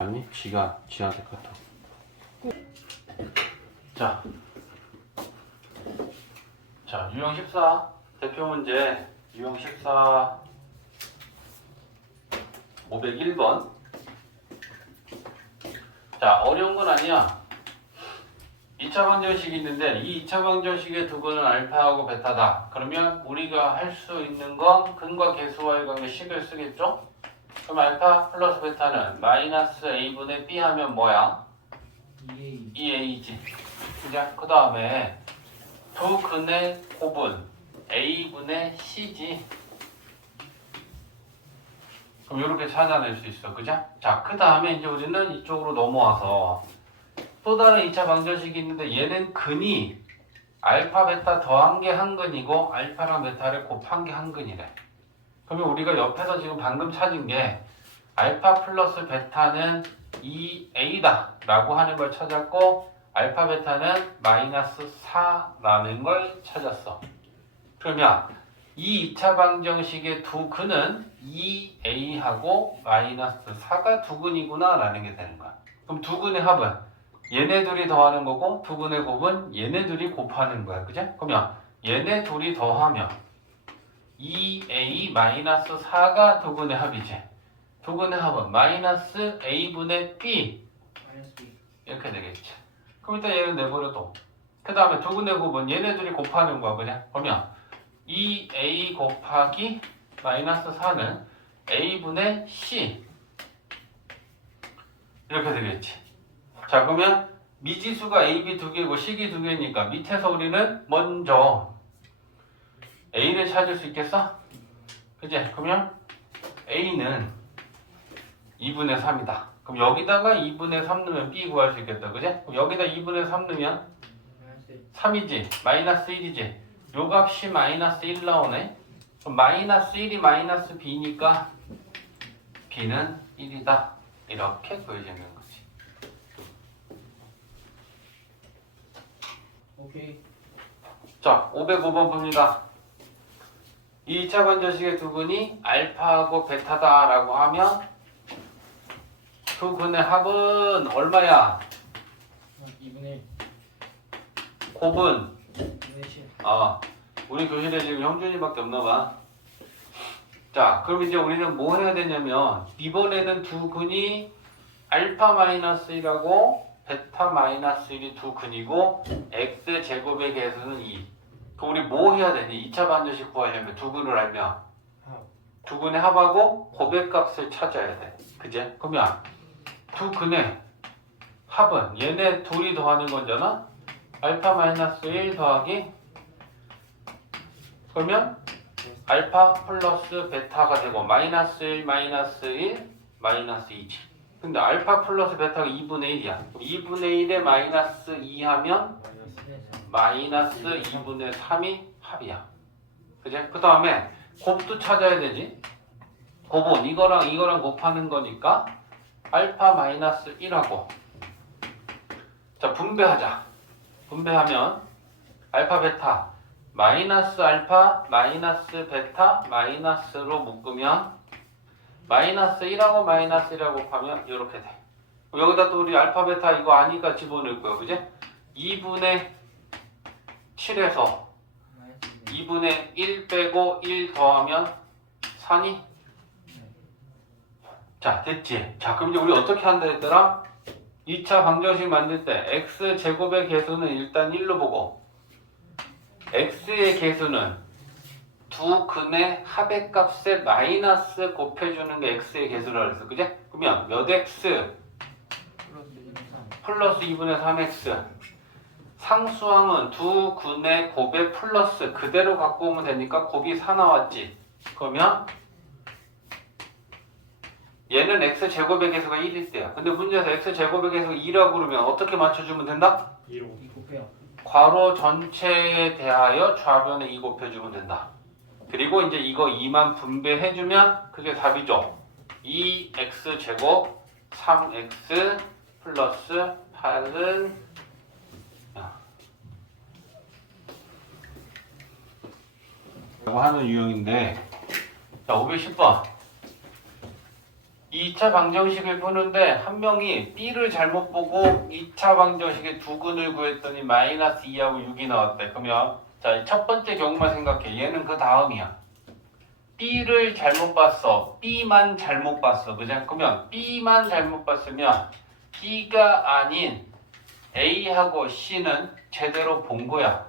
아니 지한테 카톡. 자 유형 14 대표 문제 유형 14 501번. 자 어려운 건 아니야. 2차 방정식이 있는데 이 2차 방정식의 두근은 알파하고 베타다. 그러면 우리가 할 수 있는 건 근과 계수와의 관계 식을 쓰겠죠? 그럼 알파 플러스 베타는 마이너스 a분의 b 하면 뭐야? 2a지. 그죠? 그 다음에 두 근의 곱은 a분의 c지. 그럼 이렇게 찾아낼 수 있어. 그죠? 자, 그 다음에 이제 우리는 이쪽으로 넘어와서 또 다른 2차 방정식이 있는데 얘는 근이 알파 베타 더한 게 한 근이고 알파랑 베타를 곱한 게 한 근이래. 그러면 우리가 옆에서 지금 방금 찾은 게 알파 플러스 베타는 2a다 라고 하는 걸 찾았고 알파 베타는 마이너스 4라는 걸 찾았어. 그러면 이 2차 방정식의 두 근은 2a하고 마이너스 4가 두 근이구나 라는 게 되는 거야. 그럼 두 근의 합은 얘네 둘이 더하는 거고 두 근의 곱은 얘네 둘이 곱하는 거야. 그죠? 그러면 얘네 둘이 더하면 2a 마이너스 4가 두 근의 합이지. 두 근의 합은 마이너스 a분의 b 이렇게 되겠지. 그럼 일단 얘는 내버려둬. 그 다음에 두 근의 곱은 얘네들이 곱하는 거야. 그냥 그러면 2a 곱하기 마이너스 4는 a분의 c 이렇게 되겠지. 자 그러면 미지수가 a, b 두 개고 c기 두 개니까 밑에서 우리는 먼저 a를 찾을 수 있겠어? 그치? 그러면 a는 2분의 3이다. 그럼 여기다가 2분의 3 넣으면 b 구할 수 있겠다. 그지? 그럼 여기다 2분의 3 넣으면 3이지. 마이너스 1이지. 요 값이 마이너스 1 나오네. 그럼 마이너스 1이 마이너스 b니까 b는 1이다. 이렇게 구해지는 거지. 오케이. 자, 505번 봅니다. 2차 방정식의 두 근이 알파하고 베타다라고 하면 두 근의 합은 얼마야? 2분의 1. 곱은 2분의 7. 우리 교실에 지금 형준이밖에 없나 봐. 자, 그럼 이제 우리는 뭐 해야 되냐면 이번에는 두 근이 알파 마이너스 1하고 베타 마이너스 1이 두 근이고 x 제곱의 개수는 2. 그럼 우리 뭐 해야 되니? 2차 반정식 구하려면 두 근을 알면 두 근의 합하고 곱의 값을 찾아야 돼. 그제? 그러면 두 근의 합은 얘네 둘이 더하는 거잖아? 알파 마이너스 1 더하기 그러면 알파 플러스 베타가 되고 마이너스 1 마이너스 1 마이너스 2지. 근데 알파 플러스 베타가 2분의 1이야. 2분의 1에 마이너스 2 하면 마이너스 2분의 3이 합이야. 그제? 그 다음에 곱도 찾아야 되지. 곱은 이거랑 곱하는 거니까 알파 마이너스 1하고 자 분배하자. 분배하면 알파 베타 마이너스 알파 마이너스 베타 마이너스로 묶으면 마이너스 1하고 마이너스 1하고 곱하면 이렇게 돼. 여기다 또 우리 알파 베타 이거 아니까 집어넣을 거야. 그제? 2분의 7에서 2분의 1 빼고 1 더하면 4니? 자 됐지? 자 그럼 이제 우리 어떻게 한다 했더라? 2차 방정식 만들 때 x제곱의 개수는 일단 1로 보고 x의 개수는 두 근의 합의 값에 마이너스 곱해주는 게 x의 개수라 그랬어. 그제? 그러면 몇 x 플러스 2분의 3x 상수항은 두 근의 곱의 플러스 그대로 갖고 오면 되니까 곱이 4 나왔지. 그러면 얘는 x제곱의 개수가 1일 때야. 근데 문제에서 x제곱의 개수가 2라고 그러면 어떻게 맞춰주면 된다? 2로. 2 곱해요. 괄호 전체에 대하여 좌변에 2 곱해주면 된다. 그리고 이제 이거 2만 분배해주면 그게 답이죠. 2x제곱 3x 플러스 8은 라고 하는 유형인데 자 510번 2차 방정식을 푸는데 한 명이 B를 잘못 보고 2차 방정식의 두근을 구했더니 마이너스 2하고 6이 나왔대. 그러면 자, 첫 번째 경우만 생각해. 얘는 그 다음이야. B를 잘못 봤어. B만 잘못 봤어. 그죠? 그러면 B만 잘못 봤으면 B가 아닌 A하고 C는 제대로 본 거야.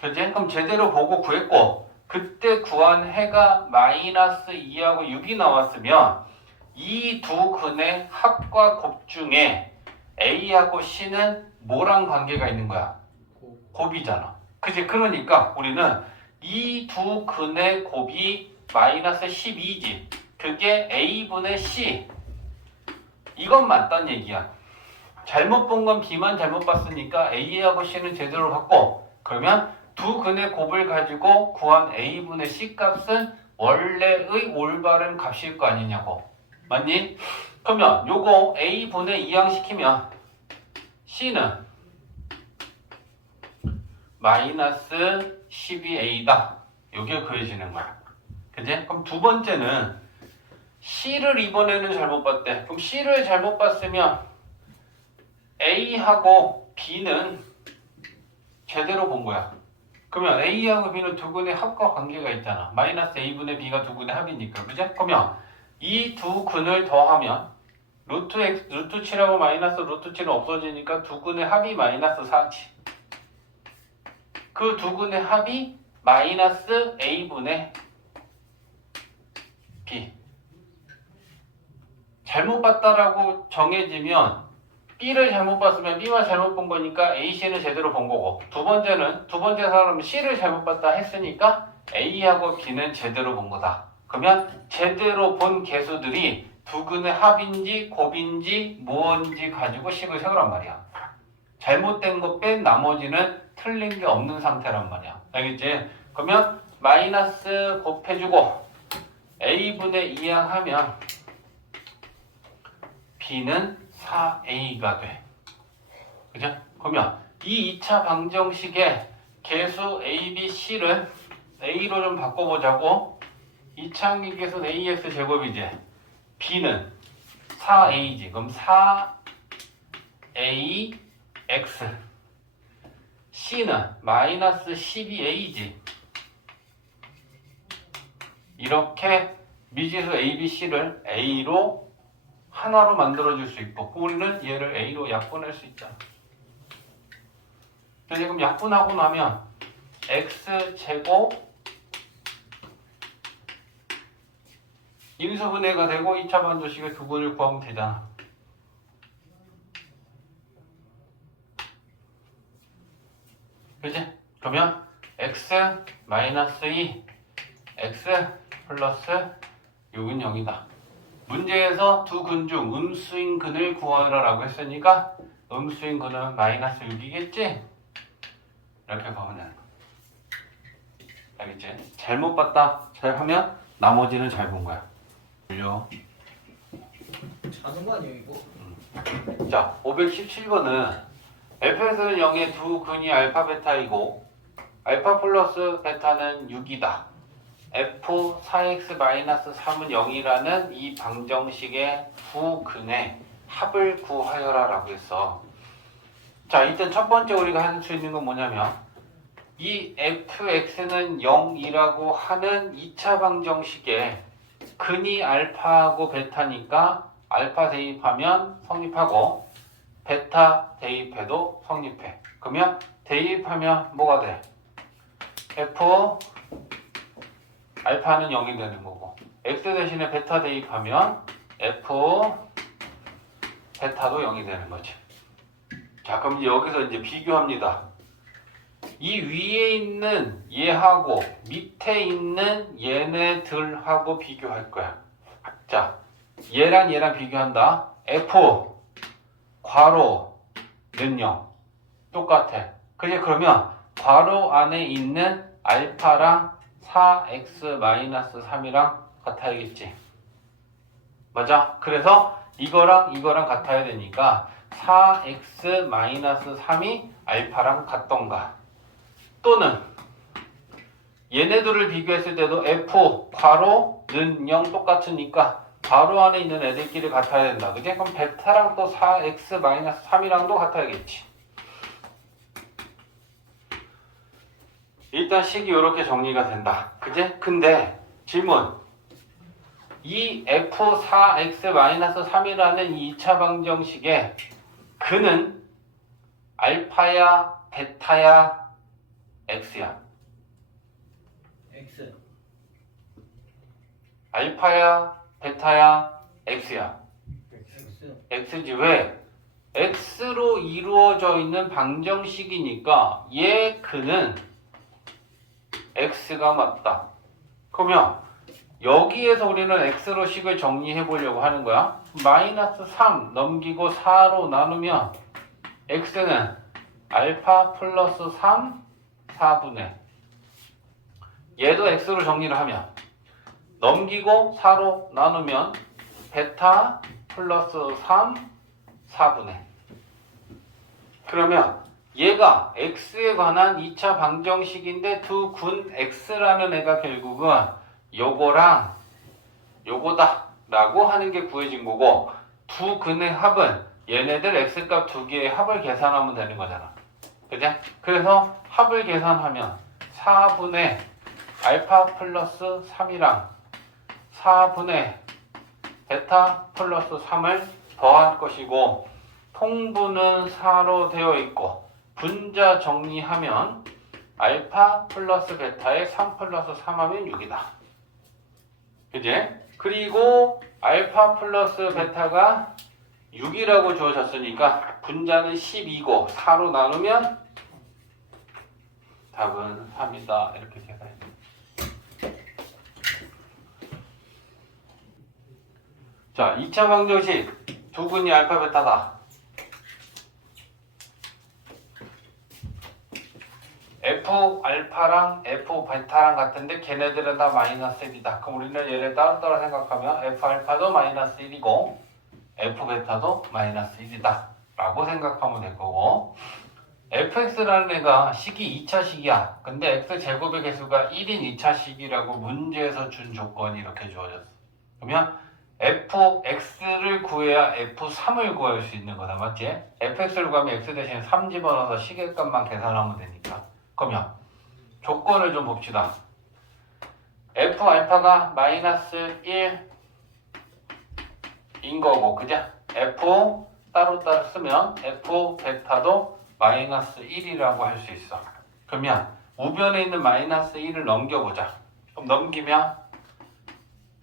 그지? 그럼 제대로 보고 구했고 그때 구한 해가 마이너스 2하고 6이 나왔으면 이 두 근의 합과 곱 중에 A하고 C는 뭐랑 관계가 있는 거야? 곱이잖아. 그지? 그러니까 우리는 이 두 근의 곱이 마이너스 12지. 그게 A분의 C. 이건 맞단 얘기야. 잘못 본 건 B만 잘못 봤으니까 A하고 C는 제대로 봤고 그러면 두 근의 곱을 가지고 구한 A분의 C 값은 원래의 올바른 값일 거 아니냐고. 맞니? 그러면 요거 A분의 이항시키면 C는 마이너스 12A다. 요게 구해지는 거야. 그지? 그럼 두 번째는 C를 이번에는 잘못 봤대. 그럼 C를 잘못 봤으면 A하고 B는 제대로 본 거야. 그러면 A하고 B는 두 근의 합과 관계가 있잖아. 마이너스 A분의 B가 두 근의 합이니까. 그죠? 그러면 이 두 근을 더하면 루트 7하고 마이너스 루트 7은 없어지니까 두 근의 합이 마이너스 4지. 그 두 근의 합이 마이너스 A분의 B. 잘못 봤다라고 정해지면 B를 잘못 봤으면 B만 잘못 본 거니까 AC는 제대로 본 거고 두 번째 사람은 C를 잘못 봤다 했으니까 A하고 B는 제대로 본 거다. 그러면 제대로 본 개수들이 두 근의 합인지 곱인지 무언지 가지고 식을 세우란 말이야. 잘못된 거 뺀 나머지는 틀린 게 없는 상태란 말이야. 알겠지? 그러면 마이너스 곱해주고 A분의 2항 하면 B는 4A가 돼. 그죠? 그러면 이 2차 방정식의 개수 A, B, C를 A로 좀 바꿔보자고. 2차 항기계수는 AX 제곱이지. B는 4A지. 그럼 4AX. C는 마이너스 12A지. 이렇게 미지수 A, B, C를 A로 하나로 만들어줄 수 있고 우리는 얘를 A로 약분할 수 있잖아. 그래서 지금 약분하고 나면 X제곱 인수분해가 되고 2차 방정식의 두 근을 구하면 되잖아. 그치? 그러면 X 마이너스 2 X 플러스 6은 0이다. 문제에서 두 근 중 음수인 근을 구하라 라고 했으니까 음수인 근은 마이너스 6이겠지? 이렇게 보면 되는 거야. 알겠지? 잘못 봤다 잘 하면 나머지는 잘 본 거야. 완료. 자는 거 아니에요 이거? 자, 517번은 f에서는 0의 두 근이 알파 베타이고 알파 플러스 베타는 6이다. f 4x-3은 0이라는 이 방정식의 두 근의 합을 구하여라 라고 했어. 자, 일단 첫 번째 우리가 할 수 있는 건 뭐냐면 이 fx는 0이라고 하는 2차 방정식에 근이 알파하고 베타니까 알파 대입하면 성립하고 베타 대입해도 성립해. 그러면 대입하면 뭐가 돼? f 알파는 0이 되는 거고 x 대신에 베타 대입하면 f 베타도 0이 되는 거지. 자, 그럼 이제 여기서 이제 비교합니다. 이 위에 있는 얘하고 밑에 있는 얘네들하고 비교할 거야. 자, 얘랑 얘랑 비교한다. f 괄호는 0 똑같아. 그게 그러면 괄호 안에 있는 알파랑 4x-3이랑 같아야겠지. 맞아? 그래서 이거랑 이거랑 같아야 되니까 4x-3이 알파랑 같던가 또는 얘네들을 비교했을 때도 f 괄호는 0 똑같으니까 가로 안에 있는 애들끼리 같아야 된다. 그지? 그럼 베타랑 또 4x-3이랑도 같아야겠지. 일단 식이 이렇게 정리가 된다. 그지? 근데 질문. 이 f4x-3이라는 2차 방정식의 근은 알파야, 베타야, x야. X. 알파야, 베타야, x야. X. x지. 왜? x로 이루어져 있는 방정식이니까 얘 근은 x가 맞다. 그러면 여기에서 우리는 x로 식을 정리해 보려고 하는 거야. 마이너스 3 넘기고 4로 나누면 x는 알파 플러스 3 4분의 얘도 x로 정리를 하면 넘기고 4로 나누면 베타 플러스 3 4분의 그러면 얘가 x에 관한 2차 방정식인데 두 군 x라는 애가 결국은 요거랑 요거다 라고 하는 게 구해진 거고 두 근의 합은 얘네들 x값 두 개의 합을 계산하면 되는 거잖아. 그죠? 그래서 합을 계산하면 4분의 알파 플러스 3이랑 4분의 베타 플러스 3을 더할 것이고 통분은 4로 되어 있고 분자 정리하면 알파 플러스 베타에 3 플러스 3 하면 6이다. 그지? 그리고 알파 플러스 베타가 6이라고 주어졌으니까 분자는 12고 4로 나누면 답은 3이다. 이렇게 계산해. 자, 2차 방정식 두 근이 알파 베타다. F 알파랑 F 베타랑 같은데 걔네들은 다 마이너스 1이다. 그럼 우리는 얘를 따로따로 생각하면 F 알파도 마이너스 1이고 F 베타도 마이너스 1이다 라고 생각하면 될 거고 fx라는 애가 식이 2차 식이야. 근데 x제곱의 개수가 1인 2차 식이라고 문제에서 준 조건이 이렇게 주어졌어. 그러면 fx를 구해야 f3을 구할 수 있는 거다. 맞지? fx를 구하면 x 대신에 3 집어넣어서 시계값만 계산하면 되니까. 그러면 조건을 좀 봅시다. f 알파가 마이너스 1인 거고, 그죠? f 따로따로 쓰면 f 베타도 마이너스 1이라고 할 수 있어. 그러면 우변에 있는 마이너스 1을 넘겨보자. 그럼 넘기면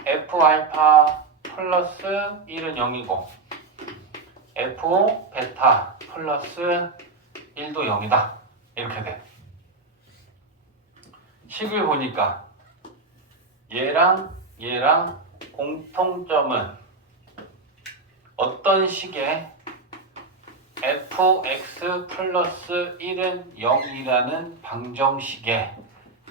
f 알파 플러스 1은 0이고 f 베타 플러스 1도 0이다. 이렇게 돼. 식을 보니까 얘랑 공통점은 어떤 식의 fx 플러스 1은 0이라는 방정식에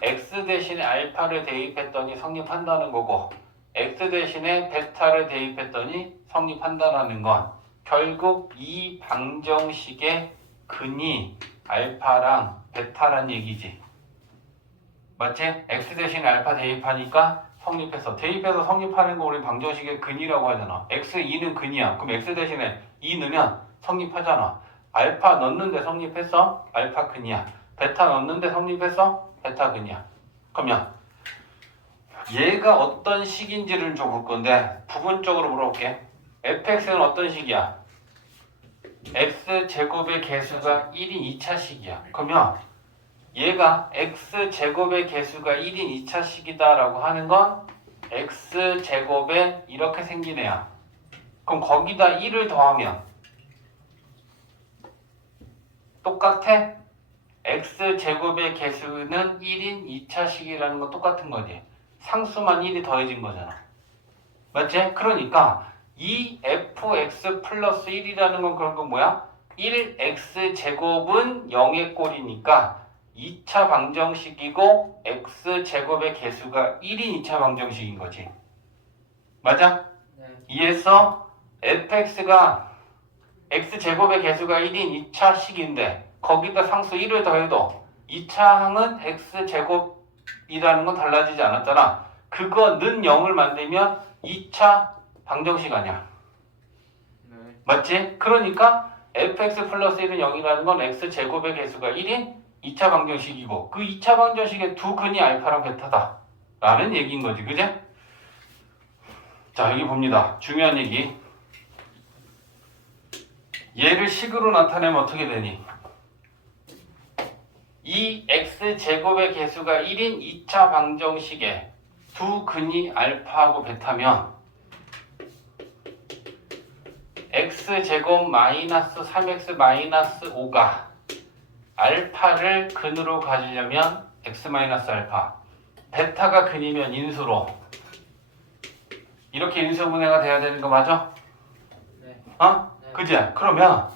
x 대신에 알파를 대입했더니 성립한다는 거고 x 대신에 베타를 대입했더니 성립한다는 건 결국 이 방정식의 근이 알파랑 베타란 얘기지. 맞지? x 대신에 알파 대입하니까 성립해서 대입해서 성립하는 거 우리 방정식의 근이라고 하잖아. x 2는 근이야. 그럼 x 대신에 2 넣으면 성립하잖아. 알파 넣는데 성립했어? 알파 근이야. 베타 넣는데 성립했어? 베타 근이야. 그러면 얘가 어떤 식인지를 좀 볼 건데 부분적으로 물어볼게. fx는 어떤 식이야? x제곱의 개수가 1인 2차 식이야. 그러면 얘가 x제곱의 개수가 1인 2차 식이다 라고 하는 건 x제곱에 이렇게 생긴 애야. 그럼 거기다 1을 더하면 똑같아? x제곱의 개수는 1인 2차식이라는 건 똑같은 거지. 상수만 1이 더해진 거잖아. 맞지? 그러니까 이 fx 플러스 1이라는 건 그런 건 뭐야? 1x제곱은 0의 꼴이니까 2차 방정식이고 x제곱의 개수가 1인 2차 방정식인 거지. 맞아? 네. 이해했어? fx가 x제곱의 개수가 1인 2차 식인데 거기다 상수 1을 더해도 2차 항은 x제곱이라는 건 달라지지 않았잖아. 그거 는 0을 만들면 2차 방정식 아니야. 네. 맞지? 그러니까 fx 플러스 1은 0이라는 건 x제곱의 개수가 1인 2차 방정식이고 그 2차 방정식의 두 근이 알파랑 베타다 라는 얘기인 거지. 그제? 자, 여기 봅니다. 중요한 얘기. 얘를 식으로 나타내면 어떻게 되니? 이 x제곱의 개수가 1인 2차 방정식의 두 근이 알파하고 베타면 x제곱 마이너스 3x 마이너스 5가 알파를 근으로 가지려면 x 마이너스 알파, 베타가 근이면 인수로 이렇게 인수분해가 돼야 되는 거 맞아? 네. 어? 네. 그지? 그러면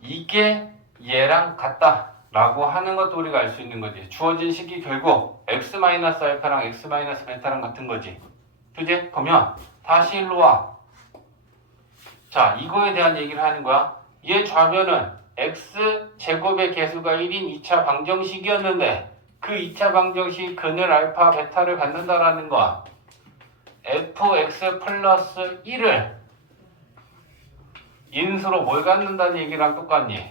이게 얘랑 같다 라고 하는 것도 우리가 알 수 있는 거지. 주어진 식이 결국 x 마이너스 알파랑 x 마이너스 베타랑 같은 거지. 그지? 그러면 다시 일로 와. 자, 이거에 대한 얘기를 하는 거야. 얘 좌변은 x 제곱의 개수가 1인 2차 방정식이었는데 그 2차 방정식 근을 알파 베타를 갖는다라는 거야. fx 플러스 1을 인수로 뭘 갖는다는 얘기랑 똑같니?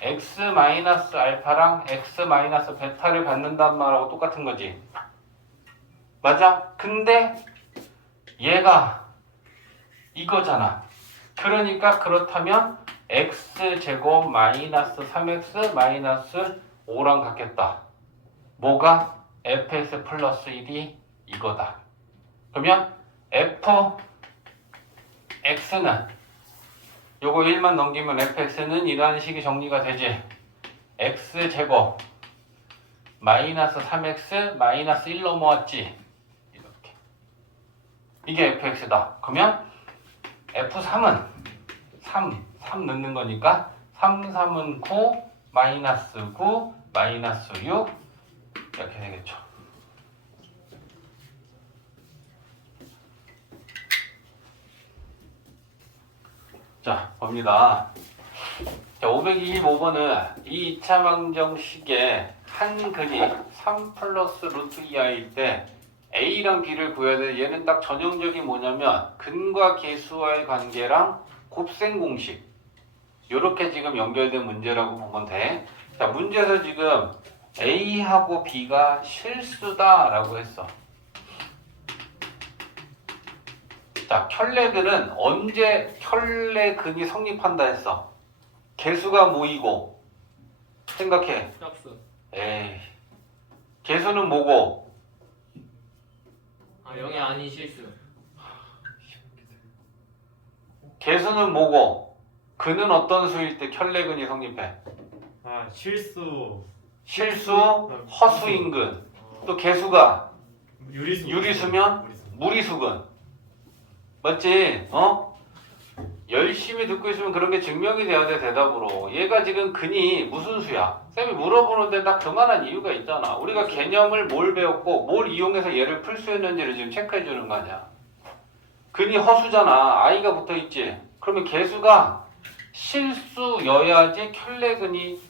x 마이너스 알파랑 x 마이너스 베타를 갖는단 말하고 똑같은 거지. 맞아? 근데 얘가 이거잖아. 그러니까 그렇다면 x제곱 마이너스 3x 마이너스 5랑 같겠다. 뭐가? fx 플러스 1이 이거다. 그러면 fx는 요거 1만 넘기면 fx는 이라는 식이 정리가 되지. x제곱 마이너스 3x 마이너스 1 넘어왔지. 이렇게. 이게 fx다. 그러면 f3은 3 넣는 거니까 3, 3은 9, 마이너스 9, 마이너스 6 이렇게 되겠죠. 자, 봅니다. 자, 525번은 이 2차 방정식의 한 근이 3 플러스 루트 2i일 때 a랑 b를 구해야 돼. 얘는 딱 전형적인 뭐냐면 근과 계수와의 관계랑 곱셈 공식 요렇게 지금 연결된 문제라고 보면 돼. 자, 문제에서 지금 a하고 b가 실수다라고 했어. 자, 켤레근은 언제 켤레근이 성립한다 했어? 개수가 모이고. 생각해. 짝수. 에이, 개수는 뭐고? 아 0이 아닌 실수. 개수는 뭐고? 근은 어떤 수일 때 켤레근이 성립해? 아 실수 실수, 허수인근. 또 개수가 유리수면 무리수근. 맞지? 어? 열심히 듣고 있으면 그런 게 증명이 돼야 돼, 대답으로. 얘가 지금 근이 무슨 수야? 쌤이 물어보는데 딱 그만한 이유가 있잖아. 우리가 개념을 뭘 배웠고 뭘 이용해서 얘를 풀 수 있는지를 지금 체크해 주는 거 아니야. 근이 허수잖아. i가 붙어 있지. 그러면 개수가 실수여야지 켤레근이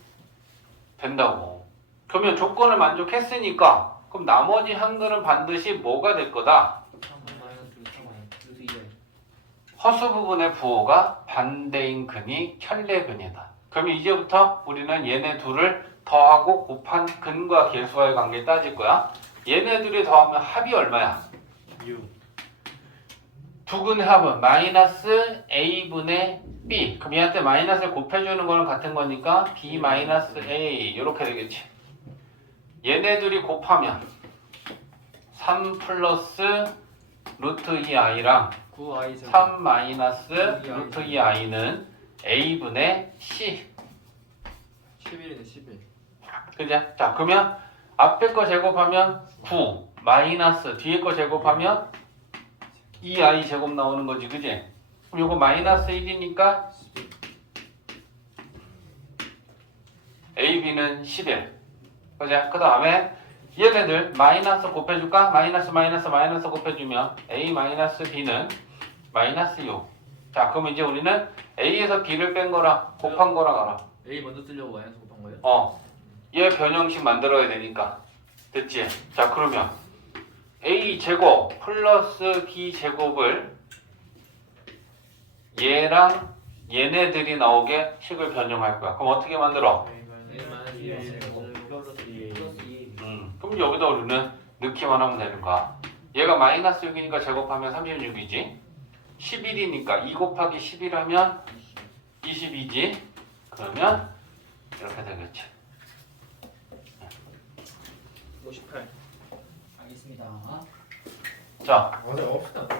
된다고. 그러면 조건을 만족했으니까 그럼 나머지 한 근은 반드시 뭐가 될 거다? 3 마이너스 루트 3 마이너스 루트 2에. 허수 부분의 부호가 반대인 근이 켤레근이다. 그럼 이제부터 우리는 얘네 둘을 더하고 곱한 근과 계수와의 관계 따질 거야. 얘네 둘이 더하면 합이 얼마야? 6 두 근의 합은 마이너스 a분의 b. 그럼 얘한테 마이너스를 곱해주는 거는 같은 거니까 b 마이너스 a 이렇게 되겠지. 얘네 둘이 곱하면 3 플러스 루트 2i랑 9i 제곱. 3 마이너스 루트 2i는 a분의 c. 11이네 11. 그죠? 자, 그러면 앞에 거 제곱하면 9 마이너스 뒤에 거 제곱하면 2i 제곱 나오는 거지. 그지? 그럼 요거 마이너스 1이니까 ab는 11. 그죠? 그 다음에 얘네들 마이너스 곱해줄까? 마이너스 마이너스 마이너스 곱해주면 a 마이너스 b는 마이너스 6. 자, 그럼 이제 우리는 a에서 b를 뺀 거랑 곱한 거랑 알아. A 먼저 쓰려고 마이너스 곱한 거예요? 얘 변형식 만들어야 되니까. 됐지? 자, 그러면 a 제곱 플러스 b 제곱을 얘랑 얘네들이 나오게 식을 변형할 거야. 그럼 어떻게 만들어? 그럼 여기다 우리는 넣기만 하면 되는 거야. 얘가 마이너스 6이니까 제곱하면 36이지. 11이니까 2 곱하기 11하면 22지. 그러면 이렇게 되겠지. 58. 알겠습니다. 자, 어제 없었다.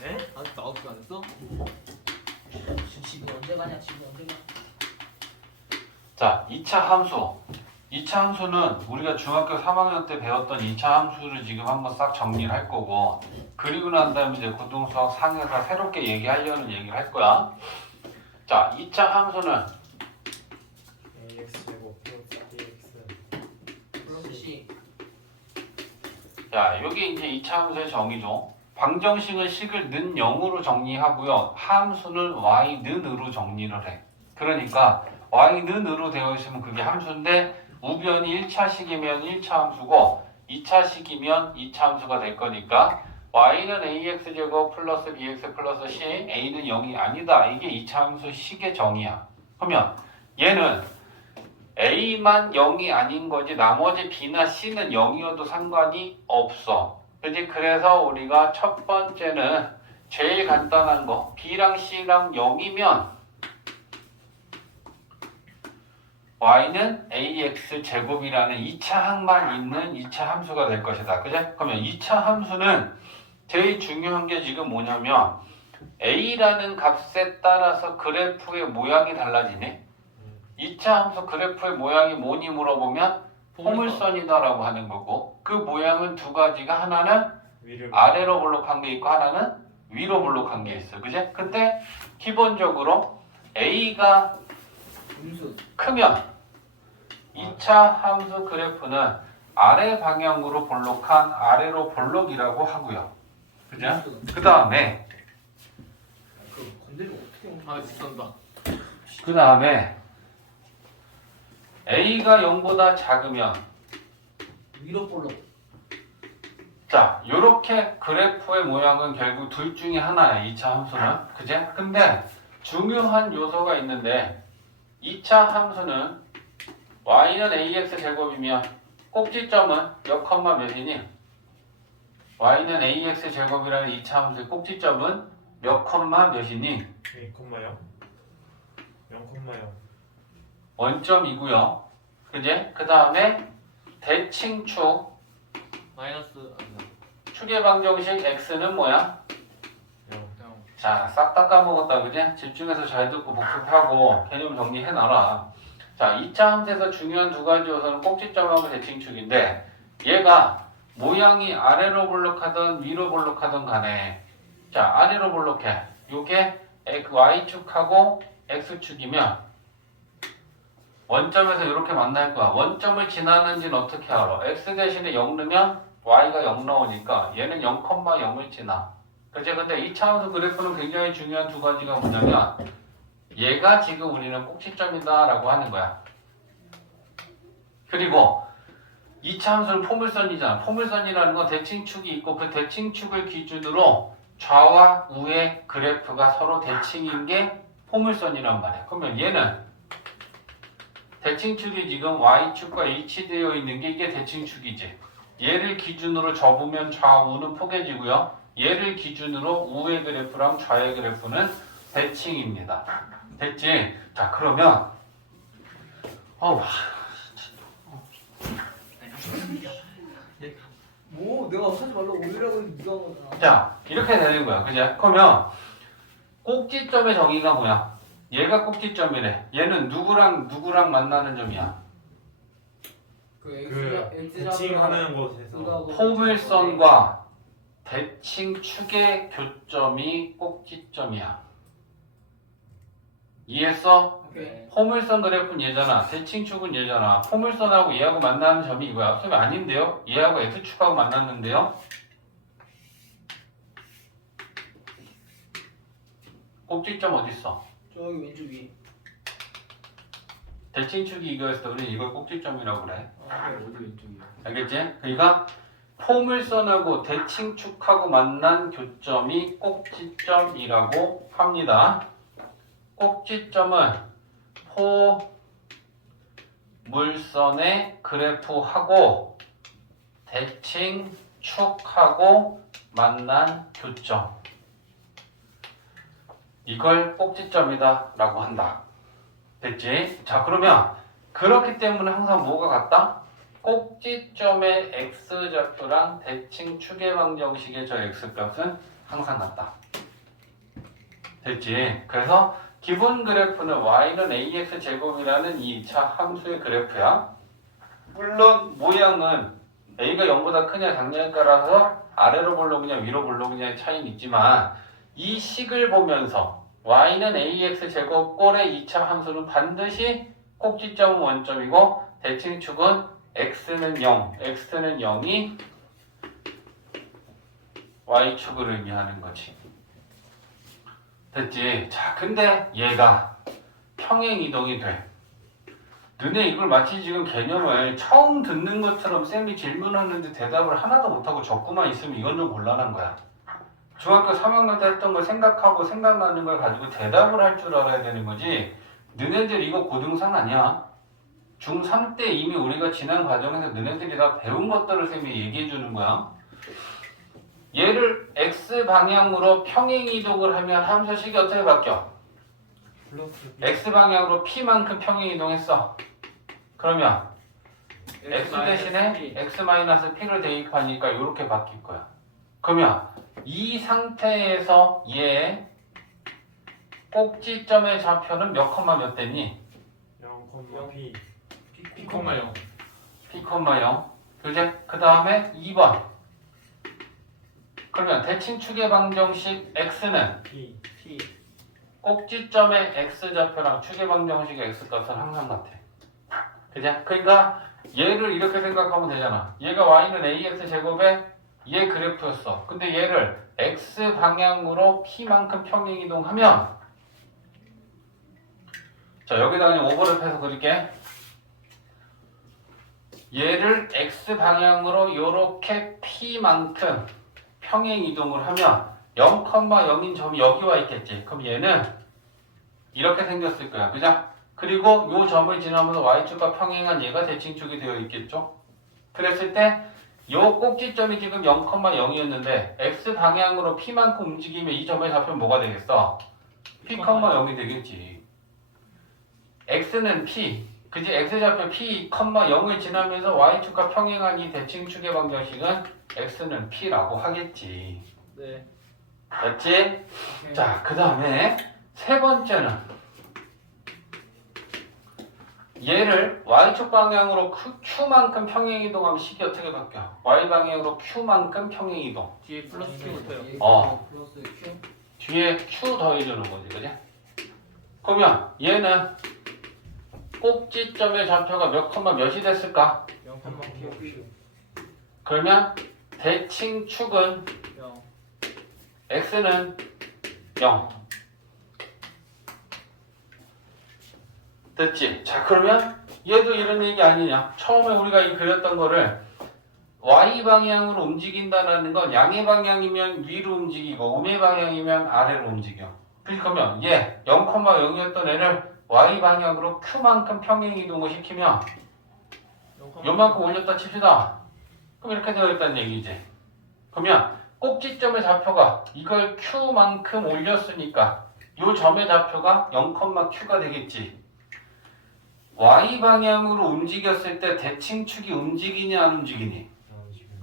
네? 아직 나오지도 안 했어? 지금 언제 가냐? 지금 언제 가? 자, 2차 함수. 2차 함수는 우리가 중학교 3학년 때 배웠던 2차 함수를 지금 한번 싹 정리를 할 거고, 그리고 난 다음에 이제 고등수학 상에서 새롭게 얘기하려는 얘기를 할 거야. 자, 2차 함수는 ax 제곱 플러스 bx. 플러스 C. 자, 여기 이제 2차 함수의 정의죠. 방정식은 식을 는 0으로 정리하고요. 함수는 y는 으로 정리를 해. 그러니까 y는 으로 되어 있으면 그게 함수인데 우변이 1차식이면 1차 함수고 2차식이면 2차 함수가 될 거니까 y는 ax제곱 플러스 bx 플러스 c, a는 0이 아니다. 이게 2차 함수 식의 정의야. 그러면 얘는 a만 0이 아닌 거지 나머지 b나 c는 0이어도 상관이 없어. 그지? 그래서 우리가 첫 번째는 제일 간단한 거 b랑 c랑 0이면 y는 ax 제곱이라는 2차 항만 있는 2차 함수가 될 것이다. 그죠? 그러면 2차 함수는 제일 중요한 게 지금 뭐냐면 a라는 값에 따라서 그래프의 모양이 달라지네. 2차 함수 그래프의 모양이 뭐니 물어보면 포물선이다라고 하는 거고 그 모양은 두 가지가 하나는 위를 아래로 볼록한 게 있고 하나는 위로 볼록한 게 있어. 그제? 근데 기본적으로 a가 음수. 크면 2차 함수 그래프는 아래 방향으로 볼록한 아래로 볼록이라고 하고요. 그죠? 그 다음에 그 건드리면 어떻게 옮겨? 아 지선다. 그 다음에 a가 0보다 작으면 위로 볼록. 자, 요렇게 그래프의 모양은 결국 둘 중에 하나야, 2차 함수는. 그제? 근데 중요한 요소가 있는데 2차 함수는 y는 ax 제곱이면 꼭지점은 몇 컴마 몇이니? y는 ax 제곱이라는 2차 함수의 꼭지점은 몇 컴마 몇이니? 0,0 0,0 원점이고요. 그제? 그 다음에 대칭축 마이너스 아니다. 축의 방정식 x는 뭐야? 0. 자, 싹 다 까먹었다, 그지? 집중해서 잘 듣고 복습하고 개념 정리해놔라. 자, 2차 함수에서 중요한 두 가지 요소는 꼭지점하고 대칭축인데 얘가 모양이 아래로 볼록하든 위로 볼록하든 간에 자, 아래로 볼록해. 요게 y축하고 x축이면 원점에서 이렇게 만날 거야. 원점을 지나는지는 어떻게 알아? x 대신에 0 넣으면 y가 0 나오니까 얘는 0,0을 지나. 그치? 근데 2차 함수 그래프는 굉장히 중요한 두 가지가 뭐냐면 얘가 지금 우리는 꼭지점이다 라고 하는 거야. 그리고 2차 함수는 포물선이잖아. 포물선이라는 건 대칭축이 있고 그 대칭축을 기준으로 좌와 우의 그래프가 서로 대칭인 게 포물선이란 말이야. 그러면 얘는 대칭축이 지금 y축과 h되어 있는 게 이게 대칭축이지. 얘를 기준으로 접으면 좌우는 포개지고요. 얘를 기준으로 우의 그래프랑 좌의 그래프는 대칭입니다. 됐지? 자, 그러면 뭐 내가 하지 말라고 올리라고 했는데 네가 한 거잖아. 자, 이렇게 되는 거야. 그죠? 그러면 꼭지점의 정의가 뭐야? 얘가 꼭지점이래. 얘는 누구랑 만나는 점이야? 그 대칭하는 곳에서 포물선과 대칭축의 교점이 꼭지점이야. 이해했어? 오케이. 포물선 그래프는 얘잖아. 대칭축은 얘잖아. 포물선하고 얘하고 만나는 점이 이거야. 선생님 아닌데요? 얘하고 x축하고 만났는데요? 꼭지점 어딨어? 저기 왼쪽 위. 대칭축이 이거였어. 우리 이걸 꼭지점이라고 그래. 아 어디 왼쪽이야? 알겠지? 그러니까 포물선하고 대칭축하고 만난 교점이 꼭지점이라고 합니다. 꼭지점은 포물선의 그래프하고 대칭축하고 만난 교점, 이걸 꼭지점이다 라고 한다. 됐지? 자, 그러면 그렇기 때문에 항상 뭐가 같다? 꼭지점의 x좌표랑 대칭축의 방정식의 저 x값은 항상 같다. 됐지? 그래서 기본 그래프는 y는 ax 제곱이라는 2차 함수의 그래프야. 물론 모양은 a가 0보다 크냐 작냐에 따라서 아래로 볼록이냐 위로 볼록이냐의 차이는 있지만 이 식을 보면서 y는 ax 제곱 꼴의 2차 함수는 반드시 꼭지점은 원점이고 대칭축은 x는 0, x는 0이 y축을 의미하는 거지. 됐지? 자, 근데 얘가 평행이동이 돼. 너네 이걸 마치 지금 개념을 처음 듣는 것처럼 쌤이 질문하는데 대답을 하나도 못하고 적고만 있으면 이건 좀 곤란한 거야. 중학교 3학년 때 했던 걸 생각하고 생각나는 걸 가지고 대답을 할 줄 알아야 되는 거지. 너네들 이거 고등산 아니야. 중3 때 이미 우리가 지난 과정에서 너네들이 다 배운 것들을 쌤이 얘기해 주는 거야. 얘를 x방향으로 평행이동을 하면 함수식이 어떻게 바뀌어? 플러스 x방향으로 p만큼 평행이동했어. 그러면 x 대신에 x-p를 대입하니까 이렇게 바뀔 거야. 그러면 이 상태에서 얘 꼭지점의 좌표는 몇 컴마 몇 되니? 0,p P콤마요. p, 0. 그제? 그 다음에 2번. 그러면 대칭축의 방정식 x는 p P. 꼭지점의 x좌표랑 축의 방정식의 x값은 항상 같아. 그죠? 그러니까 얘를 이렇게 생각하면 되잖아. 얘가 y는 ax 제곱에 얘 그래프였어. 근데 얘를 x 방향으로 p만큼 평행이동하면, 자, 여기다가 그냥 오버랩해서 그릴게. 얘를 x 방향으로 요렇게 p만큼 평행이동을 하면 0,0인 점이 여기 와 있겠지. 그럼 얘는 이렇게 생겼을 거야. 그죠? 그리고 요 점을 지나면서 y축과 평행한 얘가 대칭축이 되어 있겠죠? 그랬을 때 요 꼭지점이 지금 0,0이었는데 x 방향으로 p만큼 움직이면 이 점의 좌표는 뭐가 되겠어? p,0이 되겠지. x는 p, 그지? x좌표 p, 0을 지나면서 y축과 평행한 이 대칭축의 방정식은 x는 p라고 하겠지. 네. 됐지? 자, 그 다음에 세 번째는 얘를 y축 방향으로 q만큼 평행이동하면 식이 어떻게 바뀌어? y 방향으로 q만큼 평행이동. 뒤에 플러스 Q 붙어요. 플러스 q. 뒤에 q 더해주는 거지, 그지? 그러면 얘는 꼭지점의 좌표가 몇 컴마 몇이 됐을까? 0,Q. 그러면 대칭축은 0. x는 0. 됐지? 자, 그러면 얘도 이런 얘기 아니냐? 처음에 우리가 이 그렸던 거를 y 방향으로 움직인다는 건 양의 방향이면 위로 움직이고 음의 방향이면 아래로 움직여. 그러면 얘 0,0이었던 애를 y 방향으로 q만큼 평행이동을 시키면 요만큼 올렸다 칩시다. 그럼 이렇게 되어 있다는 얘기지. 그러면 꼭지점의 좌표가 이걸 q만큼 올렸으니까 요 점의 좌표가 0,q가 되겠지. y 방향으로 움직였을 때 대칭축이 움직이냐 안 움직이니?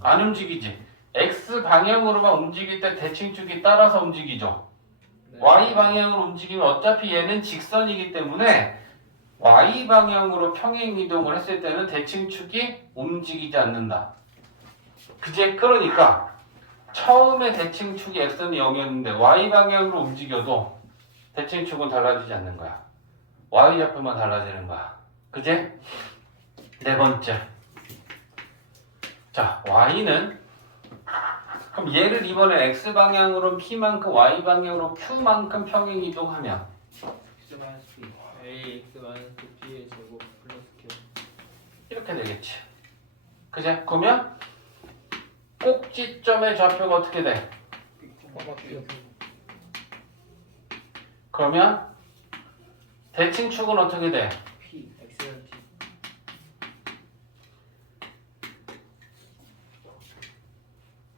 안 움직이지. x 방향으로만 움직일 때 대칭축이 따라서 움직이죠. 네. y 방향으로 움직이면 어차피 얘는 직선이기 때문에 y 방향으로 평행 이동을 했을 때는 대칭축이 움직이지 않는다. 그제? 그러니까 처음에 대칭축이 x는 0이었는데 y 방향으로 움직여도 대칭축은 달라지지 않는 거야. y 좌표만 달라지는 거야. 그제? 네 번째. 자, y는 그럼 얘를 이번에 x 방향으로 p만큼 y 방향으로 q만큼 평행 이동하면 X 마이너스 P. A X 마이너스 P의 제곱 플러스 Q. 이렇게 되겠지. 그제? 그러면 꼭지점의 좌표가 어떻게 돼? 콤마 P. 그러면 대칭축은 어떻게 돼? P X는 P.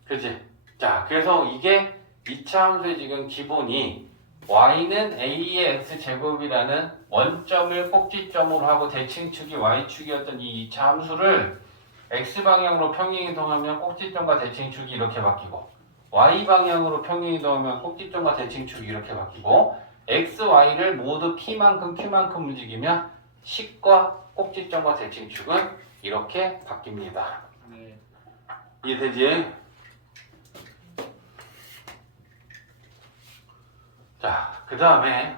그치? 자, 그래서 이게 2차 함수의 지금 기본이 y는 a의 x제곱이라는 원점을 꼭지점으로 하고 대칭축이 y축이었던 이 2차 함수를 x방향으로 평행이동하면 꼭지점과 대칭축이 이렇게 바뀌고 y방향으로 평행이동하면 꼭지점과 대칭축이 이렇게 바뀌고 x, y를 모두 p만큼 q만큼 움직이면 식과 꼭지점과 대칭축은 이렇게 바뀝니다. 네. 이해되지? 자, 그 다음에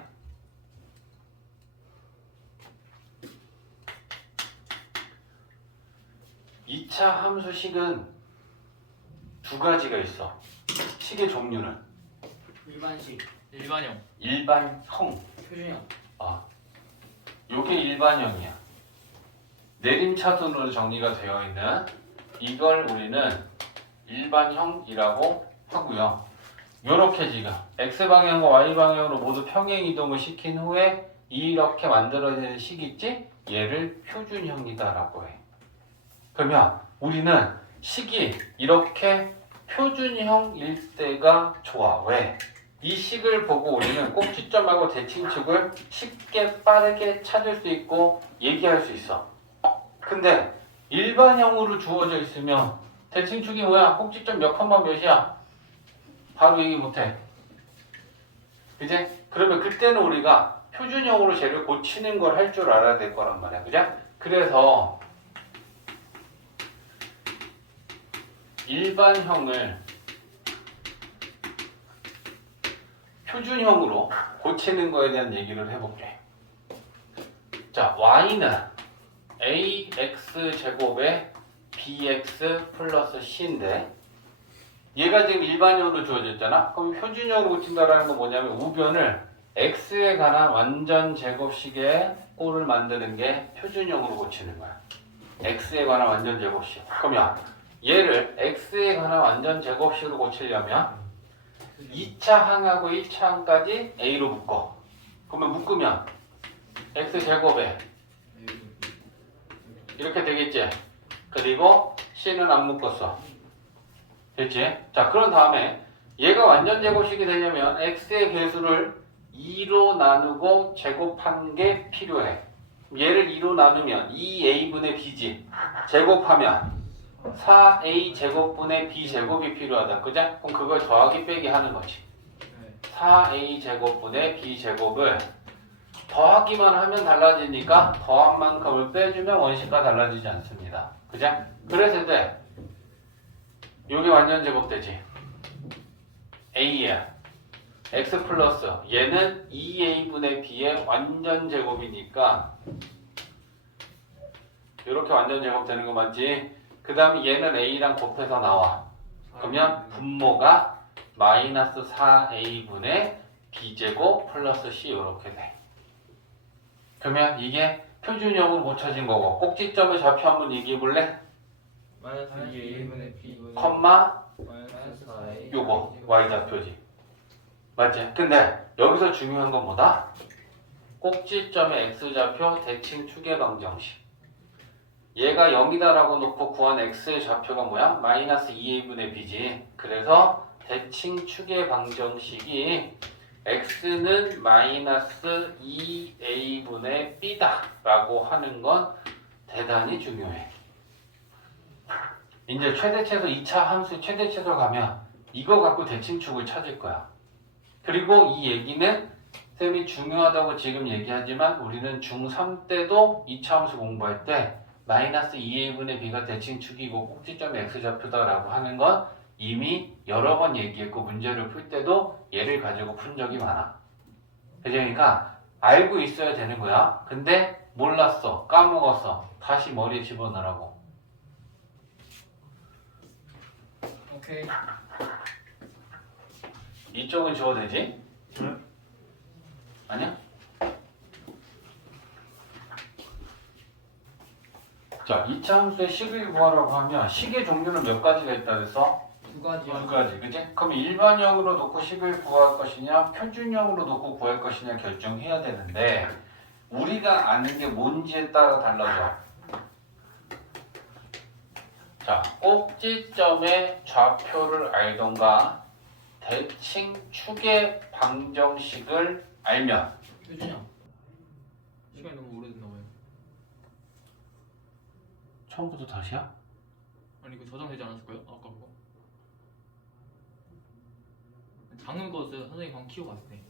이차 함수식은 두 가지가 있어. 식의 종류는 일반식 일반형. 일반형. 표준형 요게 일반형이야. 내림차순으로 정리가 되어 있는 이걸 우리는 일반형이라고 하고요. 요렇게 지금 x방향과 y방향으로 모두 평행이동을 시킨 후에 이렇게 만들어지는 식 있지? 얘를 표준형이다라고 해. 그러면 우리는 식이 이렇게 표준형일 때가 좋아. 왜? 이 식을 보고 우리는 꼭지점하고 대칭축을 쉽게 빠르게 찾을 수 있고 얘기할 수 있어. 근데 일반형으로 주어져 있으면 대칭축이 뭐야? 꼭지점 몇 컴마 몇이야? 바로 얘기 못해. 그지? 그러면 그때는 우리가 표준형으로 쟤를 고치는 걸 할 줄 알아야 될 거란 말이야. 그죠? 그래서 일반형을 표준형으로 고치는 거에 대한 얘기를 해볼게. 자, y는 ax제곱에 bx 플러스 c인데 얘가 지금 일반형으로 주어졌잖아? 그럼 표준형으로 고친다라는 건 뭐냐면 우변을 x에 관한 완전 제곱식의 꼴을 만드는 게 표준형으로 고치는 거야. x에 관한 완전 제곱식. 그러면 얘를 x에 관한 완전 제곱식으로 고치려면 2차 항하고 1차 항까지 a로 묶어. 그러면 묶으면 x제곱에 이렇게 되겠지? 그리고 c는 안 묶었어. 됐지? 자, 그런 다음에 얘가 완전 제곱식이 되려면 x의 개수를 2로 나누고 제곱한 게 필요해. 얘를 2로 나누면 2a분의 b지. 제곱하면 4a 제곱분의 b 제곱이 필요하다. 그죠? 그럼 그걸 더하기 빼기 하는 거지. 4a 제곱분의 b 제곱을 더하기만 하면 달라지니까 더한 만큼을 빼주면 원식과 달라지지 않습니다. 그죠? 그랬을 때 요게 완전 제곱되지. a야. x 플러스 얘는 2a분의 b의 완전 제곱이니까 이렇게 완전 제곱되는 거 맞지? 그 다음에 얘는 a랑 곱해서 나와. 그러면 분모가 마이너스 4a분의 b제곱 플러스 c 이렇게 돼. 그러면 이게 표준형으로 고쳐진 거고 꼭지점의 좌표 한번 얘기해 볼래? 마이너스 2a분의 b분의 컴마 마이너스 4a. 요거 y좌표지. 맞지? 근데 여기서 중요한 건 뭐다? 꼭지점의 x좌표 대칭축의 방정식. 얘가 0이다라고 놓고 구한 x의 좌표가 뭐야? 마이너스 2a분의 b지. 그래서 대칭축의 방정식이 x는 마이너스 2a분의 b다 라고 하는 건 대단히 중요해. 이제 최대최소 2차 함수 최대최소 가면 이거 갖고 대칭축을 찾을 거야. 그리고 이 얘기는 쌤이 중요하다고 지금 얘기하지만 우리는 중3 때도 2차 함수 공부할 때 마이너스 2a분의 b가 대칭축이고 꼭지점의 x좌표다라고 하는 건 이미 여러 번 얘기했고 문제를 풀 때도 얘를 가지고 푼 적이 많아. 그러니까 알고 있어야 되는 거야. 근데 몰랐어. 까먹었어. 다시 머리에 집어넣으라고. 오케이. 이쪽은 지워도 되지? 네. 아니야? 자, 2차 함수의 식을 구하라고 하면 식의 종류는 몇 가지가 있다 그랬어? 두 가지. 두 가지, 그지? 그럼 일반형으로 놓고 식을 구할 것이냐, 표준형으로 놓고 구할 것이냐 결정해야 되는데 우리가 아는 게 뭔지에 따라 달라져. 자, 꼭지점의 좌표를 알던가 대칭 축의 방정식을 알면 표준형. 시간이 너무 오래됐나 봐요. 처음부터 다시야? 아니 그 저장되지 않았을까요? 아까 그거. 방금 거였어요. 선생님 방금 키고 갔을 때.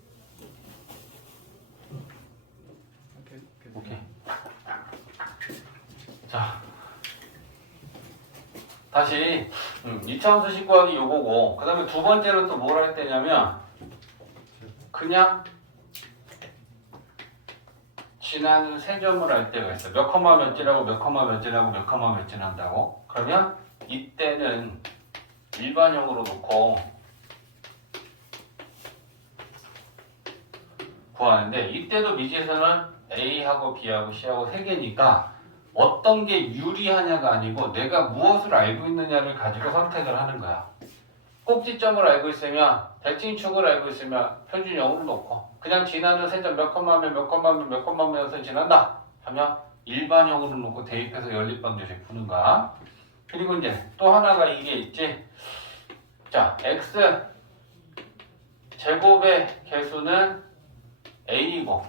오케이. 자, 다시 2차 함수 식 구하기 요거고 그 다음에 두 번째로 또 뭘 할 때냐면 그냥 지나는 세 점을 할 때가 있어. 몇 컴마 몇 진하고 몇 컴마 몇 진하고 몇 컴마 몇 진한다고. 그러면 이때는 일반형으로 놓고 구하는데 이때도 미지에서는 A하고 B하고 C하고 세 개니까 어떤 게 유리하냐가 아니고 내가 무엇을 알고 있느냐를 가지고 선택을 하는 거야. 꼭지점을 알고 있으면 대칭축을 알고 있으면 표준형으로 놓고 그냥 지나는 세점 몇 컴마면 몇 컴마면 몇 컴마면서 지난다 하면 일반형으로 놓고 대입해서 연립방정식 푸는 거야. 그리고 이제 또 하나가 이게 있지. 자, x 제곱의 개수는 a이고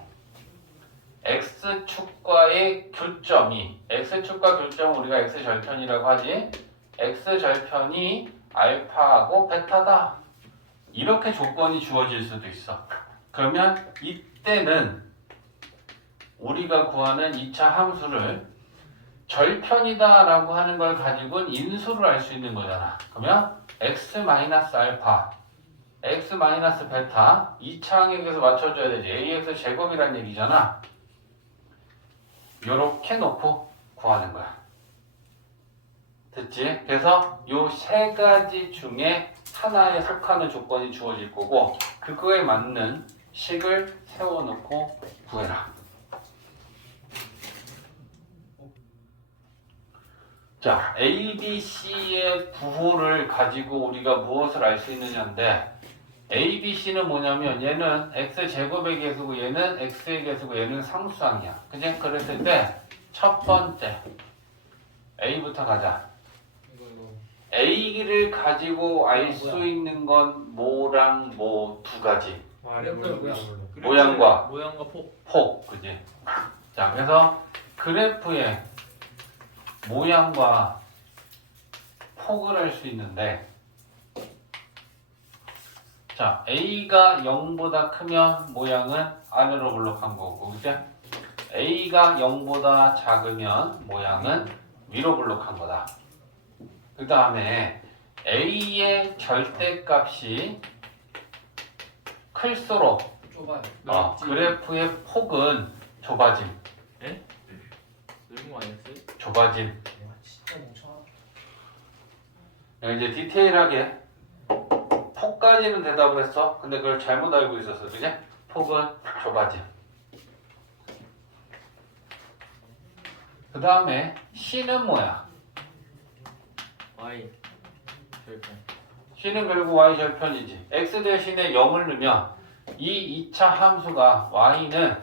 x축과의 교점이 x축과 교점은 우리가 x절편이라고 하지. x절편이 알파하고 베타다. 이렇게 조건이 주어질 수도 있어. 그러면 이때는 우리가 구하는 2차 함수를 절편이다 라고 하는 걸 가지고는 인수를 알 수 있는 거잖아. 그러면 x-알파 x-베타 2차 항액에서 맞춰줘야 되지. ax 제곱이란 얘기잖아. 요렇게 놓고 구하는 거야. 됐지? 그래서 요 세 가지 중에 하나에 속하는 조건이 주어질 거고 그거에 맞는 식을 세워놓고 구해라. 자, A, B, C의 부호를 가지고 우리가 무엇을 알 수 있느냐인데 A, B, C는 뭐냐면 얘는 X제곱의 개수고 얘는 X의 개수고 얘는 상수항이야. 그지? 그랬을 때 첫 번째 A부터 가자. A를 가지고 알 수 있는 건 뭐랑 뭐 두 가지. 모양과 폭, 그지? 자, 그래서 그래프의 모양과 폭을 알 수 있는데 자, A가 0보다 크면 모양은 아래로 블록한 거고, 그죠? A가 0보다 작으면 모양은 위로 블록한 거다. 그 다음에 A의 절대값이 클수록 좁아요. 그래프의 폭은 좁아짐. 넓은 거 아니었어요? 좁아짐. 진짜 멍청하다. 이제 디테일하게 폭까지는 대답을 했어. 근데 그걸 잘못 알고 있었어. 그지? 폭은 좁아짐. 그 다음에 C는 뭐야? Y 절편. C는 결국 Y 절편이지. X 대신에 0을 넣으면 이 2차 함수가 Y는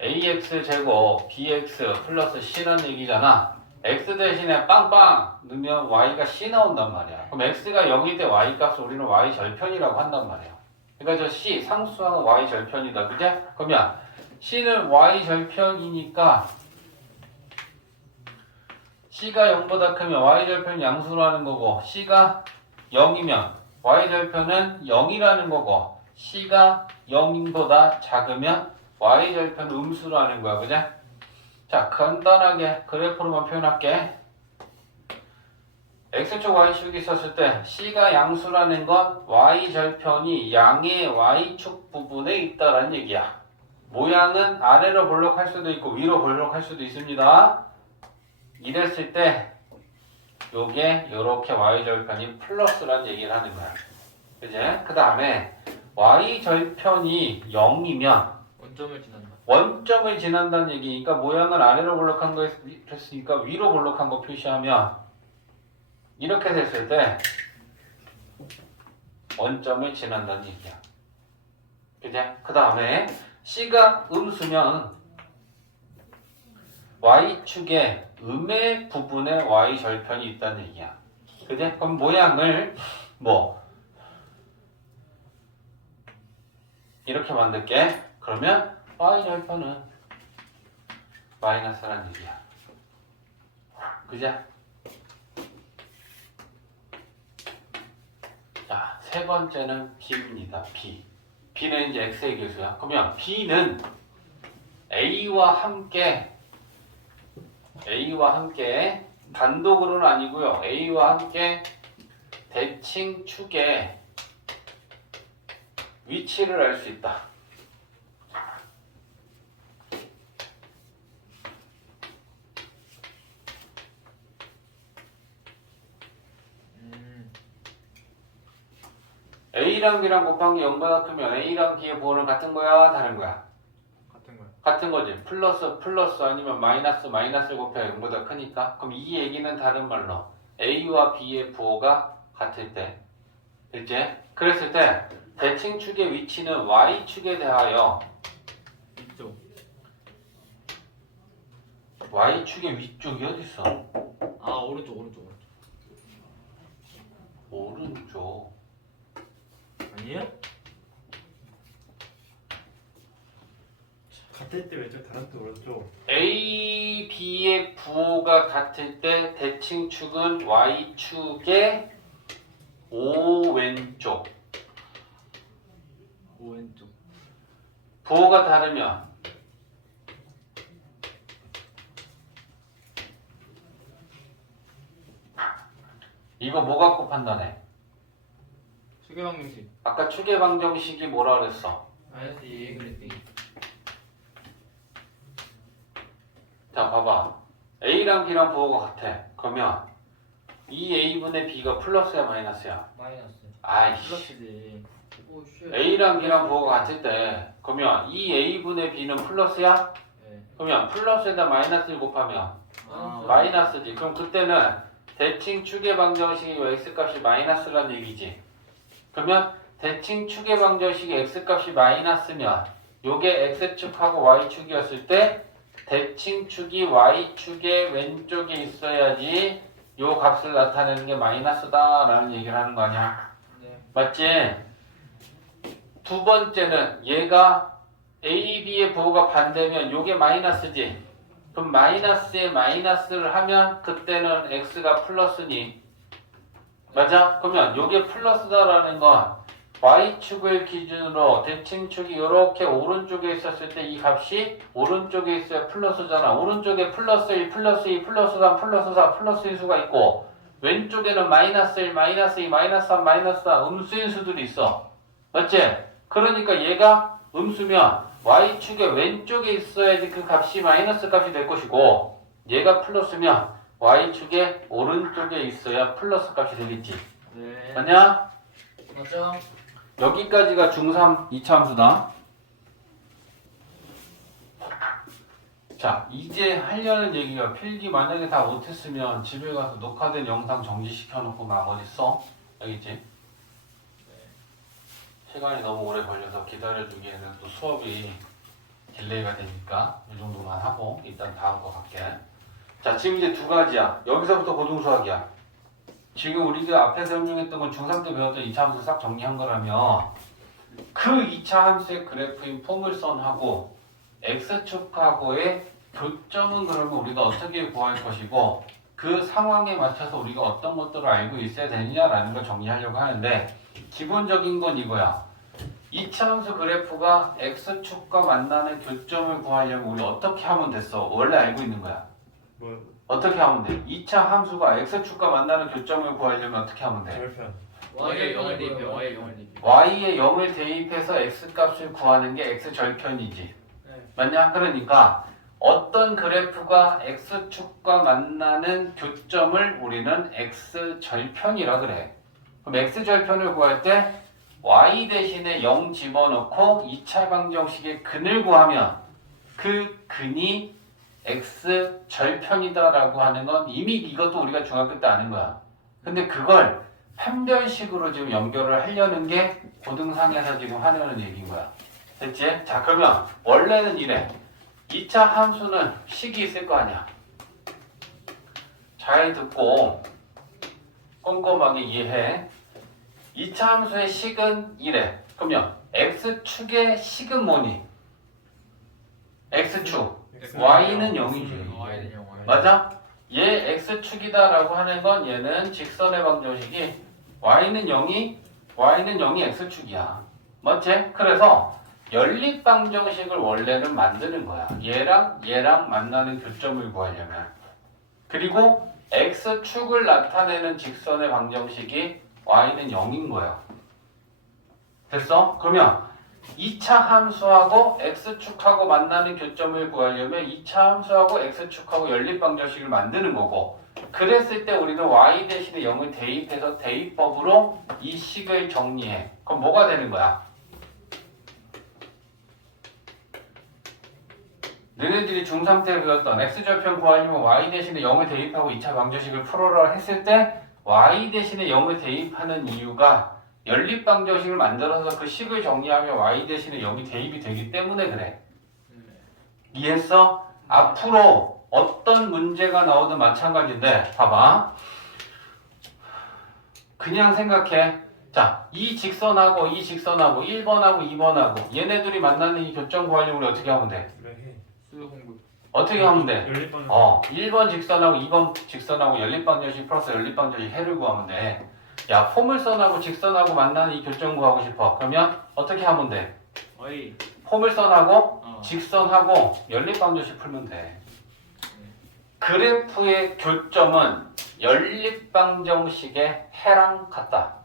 AX 제곱 BX 플러스 C라는 얘기잖아. X 대신에 빵빵 넣으면 Y가 C 나온단 말이야. 그럼 X가 0일 때 Y 값을 우리는 Y 절편이라고 한단 말이야. 그러니까 저 C 상수항은 Y 절편이다. 그제? 그러면 C는 Y 절편이니까 C가 0보다 크면 Y절편 양수로 하는 거고 C가 0이면 Y절편은 0이라는 거고 C가 0보다 작으면 Y절편 음수로 하는 거야. 그죠? 자, 간단하게 그래프로만 표현할게. X축 Y축이 있었을 때 C가 양수라는 건 Y절편이 양의 Y축 부분에 있다라는 얘기야. 모양은 아래로 블록할 수도 있고 위로 블록할 수도 있습니다. 이랬을 때 요게 요렇게 Y절편이 플러스라는 얘기를 하는 거야. 그제? 그 다음에 Y절편이 0이면 원점을 지난다. 원점을 지난다는 얘기니까 모양을 아래로 볼록한 거 했으니까 위로 볼록한 거 표시하면 이렇게 됐을 때 원점을 지난다는 얘기야. 그죠? 그 다음에 C가 음수면 Y축에 음의 부분에 Y 절편이 있다는 얘기야. 그죠? 그럼 모양을 뭐 이렇게 만들게. 그러면 Y 절편은 마이너스라는 얘기야. 그죠? 자, 세 번째는 B입니다. B. B는 이제 X의 개수야. 그러면 B는 A와 함께 단독으로는 아니고요. A와 함께 대칭 축의 위치를 알 수 있다. A랑 B랑 곱한 게 0보다 크면 A랑 B의 부호는 같은 거야? 다른 거야? 같은 거야. 같은 거지. 플러스 아니면 마이너스 곱해 0보다 크니까. 그럼 이 얘기는 다른 말로 A와 B의 부호가 같을 때. 됐지? 그랬을 때 대칭축의 위치는 Y축에 대하여 이쪽. Y축의 위쪽이 어딨어? 아 오른쪽. 오른쪽. 아니에요? 같을 때 왼쪽, 다른 때 오른쪽. A, B의 부호가 같을 때 대칭축은 Y축의 오왼쪽. 오른쪽. 부호가 다르면 이거 뭐 갖고 판단해? 수계방정식. 아까 추계방정식이 뭐라 그랬어? 마이너스 2 그랬지. 자 봐봐. A랑 B랑 부호가 같아. 그러면 이 A분의 B가 플러스야 마이너스야? 마이너스. 아이씨. 플러스지. 오 쉣. A랑 B랑 부호가 같을 때 그러면 이 A분의 B는 플러스야? 네. 그러면 플러스에다 마이너스를 곱하면 아, 마이너스지. 그럼 그때는 대칭 축의 방정식이 X값이 마이너스라는 얘기지. 그러면 대칭 축의 방정식이 X값이 마이너스면 요게 X축하고 Y축이었을 때 대칭 축이 Y축의 왼쪽에 있어야지 요 값을 나타내는 게 마이너스다라는 얘기를 하는 거 아니야? 네. 맞지? 두 번째는 얘가 A, B의 부호가 반대면 요게 마이너스지. 그럼 마이너스에 마이너스를 하면 그때는 X가 플러스니 맞아? 그러면 요게 플러스다라는 건 Y축을 기준으로 대칭축이 이렇게 오른쪽에 있었을 때 이 값이 오른쪽에 있어야 플러스잖아. 오른쪽에 플러스 1, 플러스 2, 플러스 3, 플러스 4, 플러스인 수가 있고 왼쪽에는 마이너스 1, 마이너스 2, 마이너스 3, 마이너스 4 음수인 수들이 있어. 맞지? 그러니까 얘가 음수면 Y축의 왼쪽에 있어야지 그 값이 마이너스 값이 될 것이고 얘가 플러스면 Y축의 오른쪽에 있어야 플러스 값이 되겠지. 네. 맞냐? 맞죠? 여기까지가 중3 2차 함수다. 자, 이제 하려는 얘기가 필기 만약에 다 못했으면 집에 가서 녹화된 영상 정지시켜놓고 나머지 써. 알겠지? 시간이 너무 오래 걸려서 기다려주기에는 또 수업이 딜레이가 되니까 이 정도만 하고 일단 다음 거 갈게. 자, 지금 이제 두 가지야. 여기서부터 고등수학이야. 지금 우리가 앞에서 설명했던 건 중3 때 배웠던 2차 함수 싹 정리한 거라면 그 2차 함수의 그래프인 포물선하고 x축하고의 교점은 그러면 우리가 어떻게 구할 것이고 그 상황에 맞춰서 우리가 어떤 것들을 알고 있어야 되느냐라는 걸 정리하려고 하는데 기본적인 건 이거야. 2차 함수 그래프가 x축과 만나는 교점을 구하려면 우리 어떻게 하면 됐어? 원래 알고 있는 거야. 뭐 어떻게 하면 돼? 2차 함수가 x축과 만나는 교점을 구하려면 어떻게 하면 돼? 절편. Y에 0을 대입해. Y에 0을 대입해. y에 0을 대입해서 x값을 구하는 게 x절편이지. 네. 맞냐? 그러니까 어떤 그래프가 x축과 만나는 교점을 우리는 x절편이라 그래. 그럼 x절편을 구할 때 y 대신에 0 집어넣고 2차 방정식의 근을 구하면 그 근이 x 절편이다라고 하는 건 이미 이것도 우리가 중학교 때 아는 거야. 근데 그걸 판별식으로 지금 연결을 하려는 게 고등상에서 지금 하려는 얘기인 거야. 됐지? 자, 그러면 원래는 이래. 2차 함수는 식이 있을 거 아니야. 잘 듣고 꼼꼼하게 이해해. 2차 함수의 식은 이래. 그러면 x축의 식은 뭐니? x축. y는 0이지. Y는 0. 맞아? 얘 x축이다라고 하는 건 얘는 직선의 방정식이 y는 0이 x축이야. 맞지? 그래서 연립 방정식을 원래는 만드는 거야. 얘랑 만나는 교점을 구하려면. 그리고 x축을 나타내는 직선의 방정식이 y는 0인 거야. 됐어? 그러면 2차 함수하고 x축하고 만나는 교점을 구하려면 2차 함수하고 x축하고 연립 방정식을 만드는 거고, 그랬을 때 우리는 y 대신에 0을 대입해서 대입법으로 이 식을 정리해. 그럼 뭐가 되는 거야? 너네들이 중3 때 배웠던 x절편 구하려면 y 대신에 0을 대입하고 2차 방정식을 풀어라 했을 때 y 대신에 0을 대입하는 이유가 연립 방정식을 만들어서 그 식을 정리하면 y 대신에 0이 대입이 되기 때문에 그래. 이해했어? 앞으로 어떤 문제가 나오든 마찬가지인데 봐봐. 그냥 생각해. 자, 이 직선하고 1번하고 2번하고 얘네들이 만나는 이 교점 구하려면 우리 어떻게 하면 돼? 그래 해. 수요 공부. 어떻게 하면 돼? 연립방정. 1번 직선하고 2번 직선하고 연립방정식 플러스 연립방정식 해를 구하면 돼. 야, 포물선하고 직선하고 만나는 이 교점 구하고 싶어. 그러면 어떻게 하면 돼? 어이. 포물선하고 직선하고 연립방정식 풀면 돼. 그래프의 교점은 연립방정식의 해랑 같다.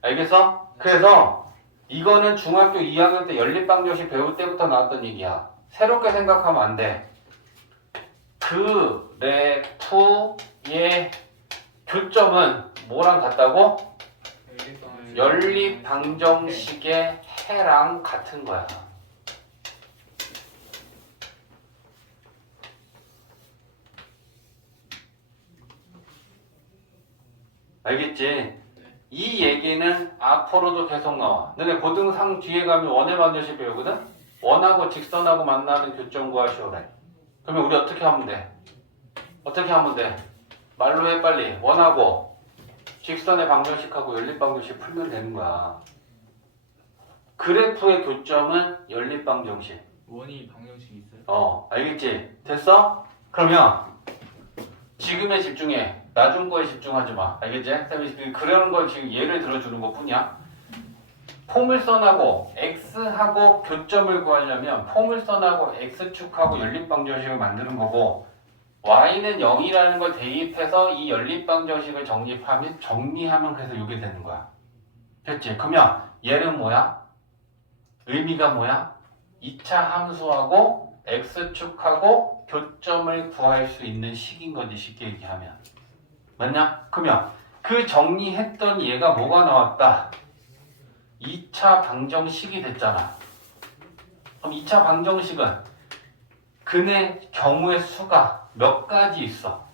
알겠어? 그래서 이거는 중학교 2학년 때 연립방정식 배울 때부터 나왔던 얘기야. 새롭게 생각하면 안 돼. 그래프의 교점은 뭐랑 같다고? 연립방정식의 해랑 같은 거야. 알겠지? 이 얘기는 앞으로도 계속 나와. 너네 고등상 뒤에 가면 원의 방정식 배우거든? 원하고 직선하고 만나는 교점 구하시오래. 그러면 우리 어떻게 하면 돼? 어떻게 하면 돼? 말로 해 빨리. 원하고 직선의 방정식하고 연립 방정식 풀면 되는 거야. 그래프의 교점은 연립 방정식. 원이 방정식이 있어요? 알겠지? 됐어? 그러면 지금에 집중해. 나중 거에 집중하지 마. 알겠지? 쌤이 그러는 걸 지금 예를 들어주는 것 뿐이야. 포물선하고 x하고 교점을 구하려면 포물선하고 x축하고 연립방정식을 만드는 거고, y는 0이라는 걸 대입해서 이 연립방정식을 정리하면 그래서 이게 되는 거야. 됐지? 그러면 얘는 뭐야? 의미가 뭐야? 2차 함수하고 x축하고 교점을 구할 수 있는 식인 거지, 쉽게 얘기하면. 맞냐? 그러면 그 정리했던 얘가 뭐가 나왔다? 2차 방정식이 됐잖아. 그럼 2차 방정식은 근의 경우의 수가 몇 가지 있어?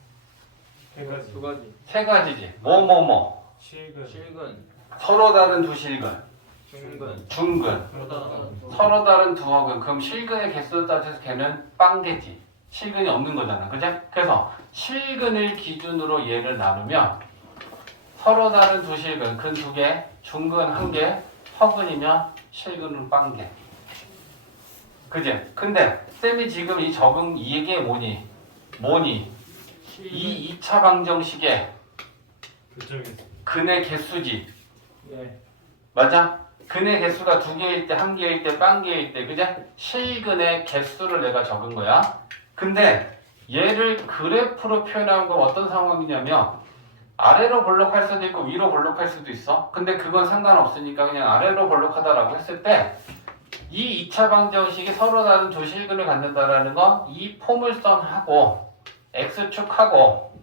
세 가지. 두 가지. 세 가지지. 뭐. 실근. 실근, 서로 다른 두 실근, 중근, 중근, 보다 서로 다른 두 허근. 그럼 실근의 개수를 따져서 걔는 빵개지. 실근이 없는 거잖아. 그죠? 그래서 실근을 기준으로 얘를 나누면 서로 다른 두 실근, 근 두 개, 중근 한 개, 허근이면 실근은 빵개. 그지? 근데 쌤이 지금 이 적응 이게 뭐니? 이 2차 방정식의 교점이 근의 개수지. 예. 맞아? 근의 개수가 두 개일 때, 한 개일 때, 빵개일 때, 그제? 실근의 개수를 내가 적은 거야. 근데 얘를 그래프로 표현한 건 어떤 상황이냐면 아래로 볼록할 수도 있고 위로 볼록할 수도 있어. 근데 그건 상관없으니까 그냥 아래로 볼록하다라고 했을 때 이 2차 방정식이 서로 다른 두 실근을 갖는다라는 건 이 포물선하고 x축하고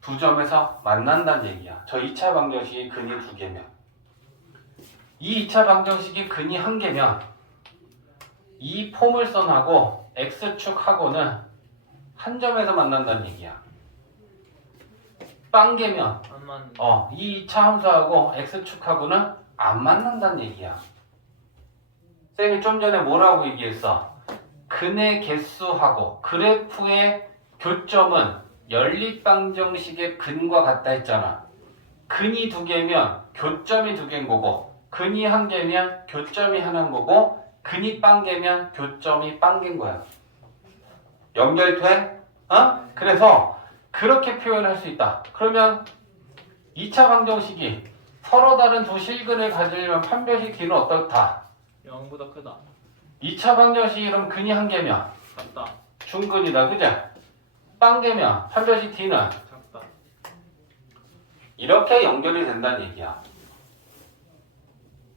두 두 점에서 만난다는 얘기야. 저 2차 방정식이 근이 두 개면 이 2차 방정식이 근이 한 개면 이 포물선하고 x축하고는 한 점에서 만난다는 얘기야. 빵 개면 안 맞는. 이 2차 함수하고 x축하고는 안 만난다는 얘기야. 쌤이 좀 전에 뭐라고 얘기했어? 근의 개수하고 그래프의 교점은 연립방정식의 근과 같다 했잖아. 근이 두 개면 교점이 두 개인 거고, 근이 한 개면 교점이 하나인 거고, 근이 빵 개면 교점이 빵 개인 거야. 연결돼? 그래서 그렇게 표현할 수 있다. 그러면 2차 방정식이 서로 다른 두 실근을 가지려면 판별식 D는 어떻다? 0보다 크다. 2차 방정식이 그럼 근이 한 개면 작다. 중근이다, 그죠? 빵 개면 판별식 D는 작다. 이렇게 연결이 된다는 얘기야.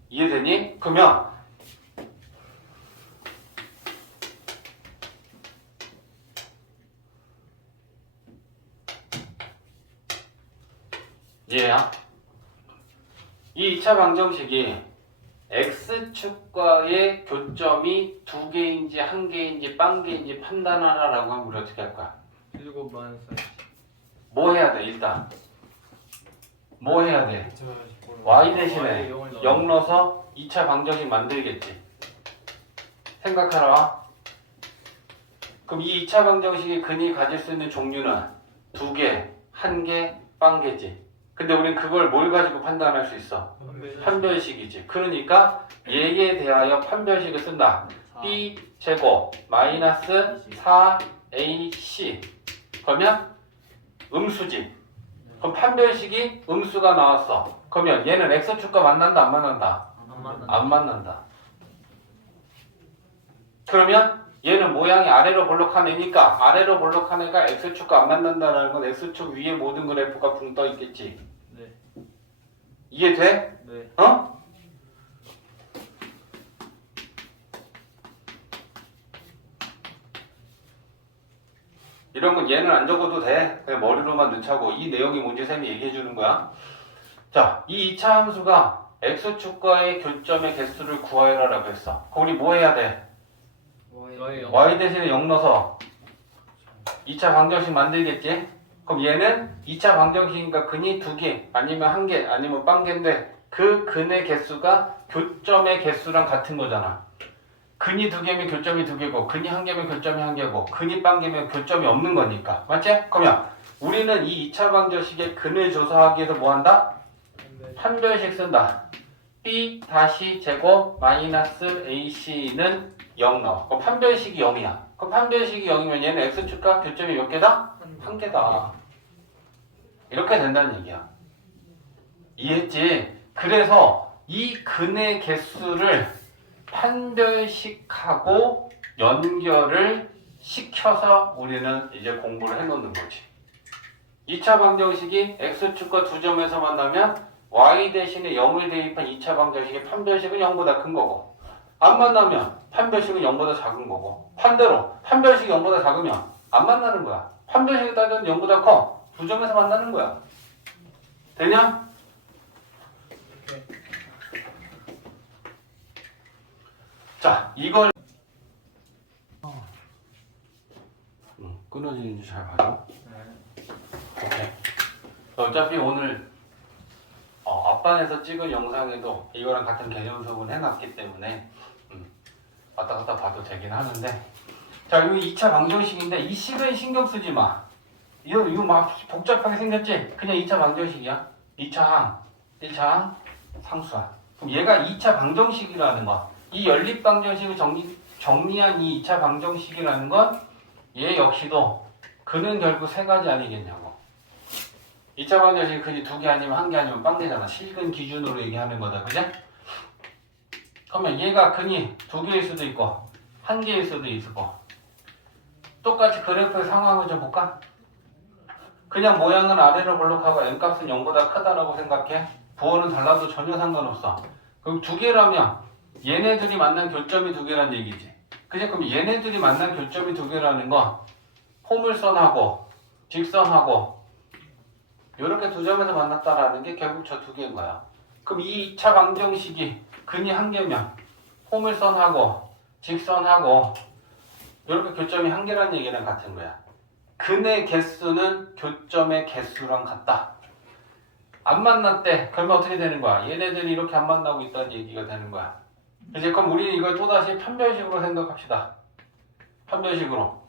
이해되니? 그러면 이해야? 이 2차 방정식이 X축과의 교점이 두 개인지 한 개인지 빵 개인지 판단하라고 하면 우리 어떻게 할 거야? 7번 사이즈. 뭐 해야 돼, 일단? 뭐 해야 돼? y 대신에 0 넣어서 2차 방정식 만들겠지. 생각하라. 그럼 이 2차 방정식이 근이 가질 수 있는 종류는 두 개, 한 개, 빵 개지. 근데 우린 그걸 뭘 가지고 판단할 수 있어? 판별식이지. 그러니까 얘에 대하여 판별식을 쓴다. b 제곱 마이너스 4ac. 그러면 음수지. 그럼 판별식이 음수가 나왔어. 그러면 얘는 x축과 만난다 안 만난다? 안 맞는다. 안 만난다. 그러면 얘는 모양이 아래로 볼록한 애니까 아래로 볼록한 애가 x축과 안 만난다는 건 x축 위에 모든 그래프가 붕 떠 있겠지. 네. 이해돼? 네. 이런 건 얘는 안 적어도 돼. 그냥 머리로만 넣자고. 이 내용이 뭔지 쌤이 얘기해 주는 거야. 자, 이 2차 함수가 x축과의 교점의 개수를 구하여라라고 했어. 그럼 우리 뭐 해야 돼? y 대신에 0 넣어서 2차 방정식 만들겠지? 그럼 얘는 2차 방정식이니까 근이 두 개, 아니면 한 개, 아니면 빵 개인데 그 근의 개수가 교점의 개수랑 같은 거잖아. 근이 두 개면 교점이 두 개고, 근이 한 개면 교점이 한 개고, 근이 빵 개면 교점이 없는 거니까. 맞지? 그러면 우리는 이 2차 방정식의 근을 조사하기 위해서 뭐 한다? 판별식 쓴다. b 다시 제곱 마이너스 ac는 0 넣어. 그럼 판별식이 0이야. 그럼 판별식이 0이면 얘는 x축과 교점이 몇 개다? 한 개다. 이렇게 된다는 얘기야. 이해했지? 그래서 이 근의 개수를 판별식하고 연결을 시켜서 우리는 이제 공부를 해놓는 거지. 2차 방정식이 x축과 두 점에서 만나면 y 대신에 0을 대입한 2차 방정식의 판별식은 0보다 큰 거고, 안 만나면 판별식은 0보다 작은 거고, 반대로 판별식이 0보다 작으면 안 만나는 거야. 판별식에 따지면 0보다 커. 두 점에서 만나는 거야. 되냐? 자, 이걸 끊어지는지 잘 봐줘. 오케이. 어차피 오늘 앞반에서 찍은 영상에도 이거랑 같은 개념 수업은 해놨기 때문에 왔다 갔다 봐도 되긴 하는데, 자, 여기 2차 방정식인데 이 식은 신경 쓰지 마. 이거 막 복잡하게 생겼지? 그냥 2차 방정식이야. 2차 항, 1차 항, 상수항. 그럼 얘가 2차 방정식이라는 거. 이 연립 방정식을 정리한 이 2차 방정식이라는 건 얘 역시도 근은 결국 세 가지 아니겠냐고. 2차 방정식이 근이 두 개 아니면 한 개 아니면 빵 되잖아. 실근 기준으로 얘기하는 거다. 그죠? 그러면 얘가 근이 두 개일 수도 있고 한 개일 수도 있고, 똑같이 그래프의 상황을 좀 볼까? 그냥 모양은 아래로 볼록하고 n값은 0보다 크다라고 생각해. 부호는 달라도 전혀 상관없어. 그럼 두 개라면 얘네들이 만난 교점이 두 개란 얘기지. 그죠? 그럼 얘네들이 만난 교점이 두 개라는 건 포물선하고 직선하고 이렇게 두 점에서 만났다라는 게 결국 저 두 개인 거야. 그럼 이 2차 방정식이 근이 한 개면 포물선하고 직선하고 이렇게 교점이 한 개라는 얘기랑 같은 거야. 근의 개수는 교점의 개수랑 같다. 안 만났대. 그러면 어떻게 되는 거야? 얘네들이 이렇게 안 만나고 있다는 얘기가 되는 거야. 이제 그럼 우리는 이걸 또다시 판별식으로 생각합시다. 판별식으로.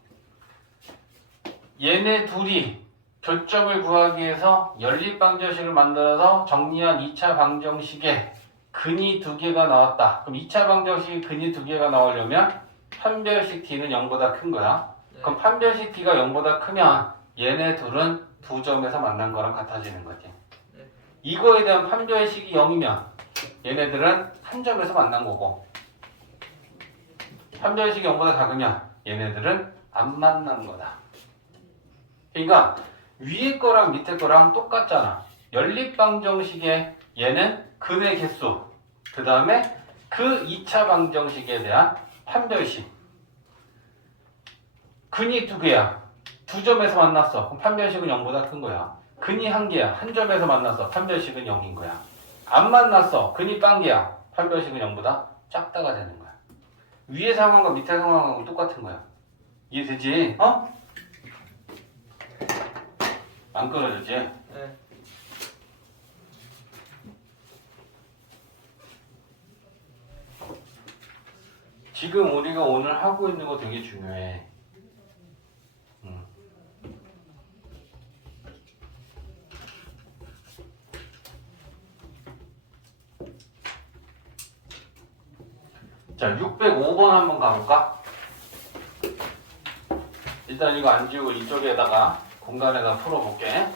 얘네 둘이 교점을 구하기 위해서 연립방정식을 만들어서 정리한 2차 방정식에 근이 두 개가 나왔다. 그럼 2차 방정식에 근이 두 개가 나오려면 판별식 D는 0보다 큰 거야. 그럼 판별식 D가 0보다 크면 얘네 둘은 두 점에서 만난 거랑 같아지는 거지. 이거에 대한 판별식이 0이면 얘네들은 한 점에서 만난 거고, 판별식이 0보다 작으면 얘네들은 안 만난 거다. 그러니까 위에 거랑 밑에 거랑 똑같잖아. 연립방정식에 얘는 근의 개수, 그 다음에 그 2차 방정식에 대한 판별식. 근이 두 개야. 두 점에서 만났어. 그럼 판별식은 0보다 큰 거야. 근이 한 개야. 한 점에서 만났어. 판별식은 0인 거야. 안 만났어. 근이 딴 개야. 판별식은 0보다 작다가 되는 거야. 위의 상황과 밑의 상황하고 똑같은 거야. 이해되지? 어? 안 끊어졌지? 네. 지금 우리가 오늘 하고 있는 거 되게 중요해. 자, 605번 한번 가볼까? 일단 이거 안 지우고 이쪽에다가 공간에다 풀어볼게.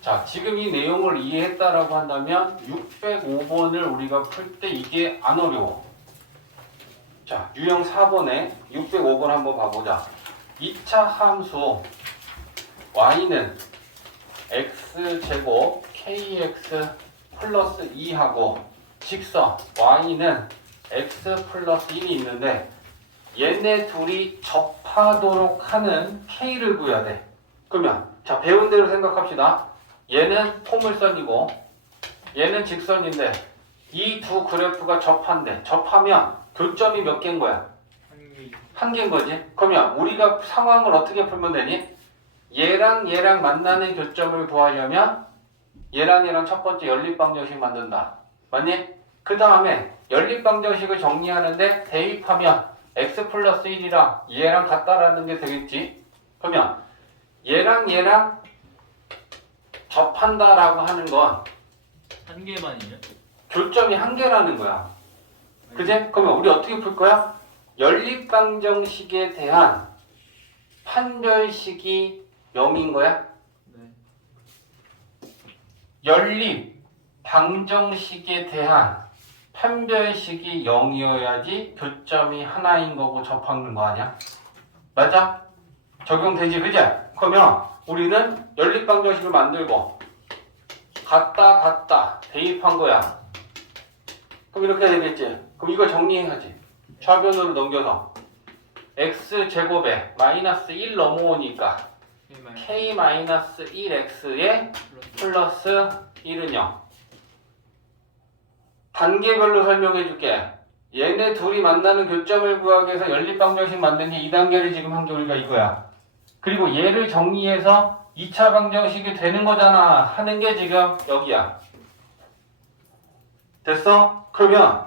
자, 지금 이 내용을 이해했다라고 한다면 605번을 우리가 풀 때 이게 안 어려워. 자, 유형 4번에 605번 한번 봐보자. 2차 함수 y는 x제곱 kx 플러스 2하고 직선 y는 x 플러스 1이 있는데 얘네 둘이 접하도록 하는 k를 구해야 돼. 그러면 자, 배운 대로 생각합시다. 얘는 포물선이고 얘는 직선인데 이 두 그래프가 접한대. 접하면 교점이 몇 개인 거야? 한 개인 거지. 그러면 우리가 상황을 어떻게 풀면 되니? 얘랑 얘랑 만나는 교점을 구하려면 얘랑 얘랑 첫 번째 연립방정식 만든다. 맞니? 그 다음에 연립방정식을 정리하는데 대입하면 x 플러스 1이랑 얘랑 같다라는 게 되겠지. 그러면 얘랑 얘랑 접한다라고 하는 건 한 개만이면? 교점이 한 개라는 거야. 그제? 그러면 우리 어떻게 풀 거야? 연립방정식에 대한 판별식이 0인 거야? 네. 연립방정식에 대한 판별식이 0이어야지 교점이 하나인 거고 접하는 거 아니야? 맞아? 적용되지, 그제? 그러면 우리는 연립방정식을 만들고 같다 대입한 거야. 그럼 이렇게 되겠지? 그럼 이거 정리해야지. 좌변으로 넘겨서 x제곱에 마이너스 1 넘어오니까 k-1x에 플러스 1은 0. 단계별로 설명해 줄게. 얘네 둘이 만나는 교점을 구하기 위해서 연립방정식 만든 게 2단계를 지금 한 게 우리가 이거야. 그리고 얘를 정리해서 2차 방정식이 되는 거잖아 하는 게 지금 여기야. 됐어? 그러면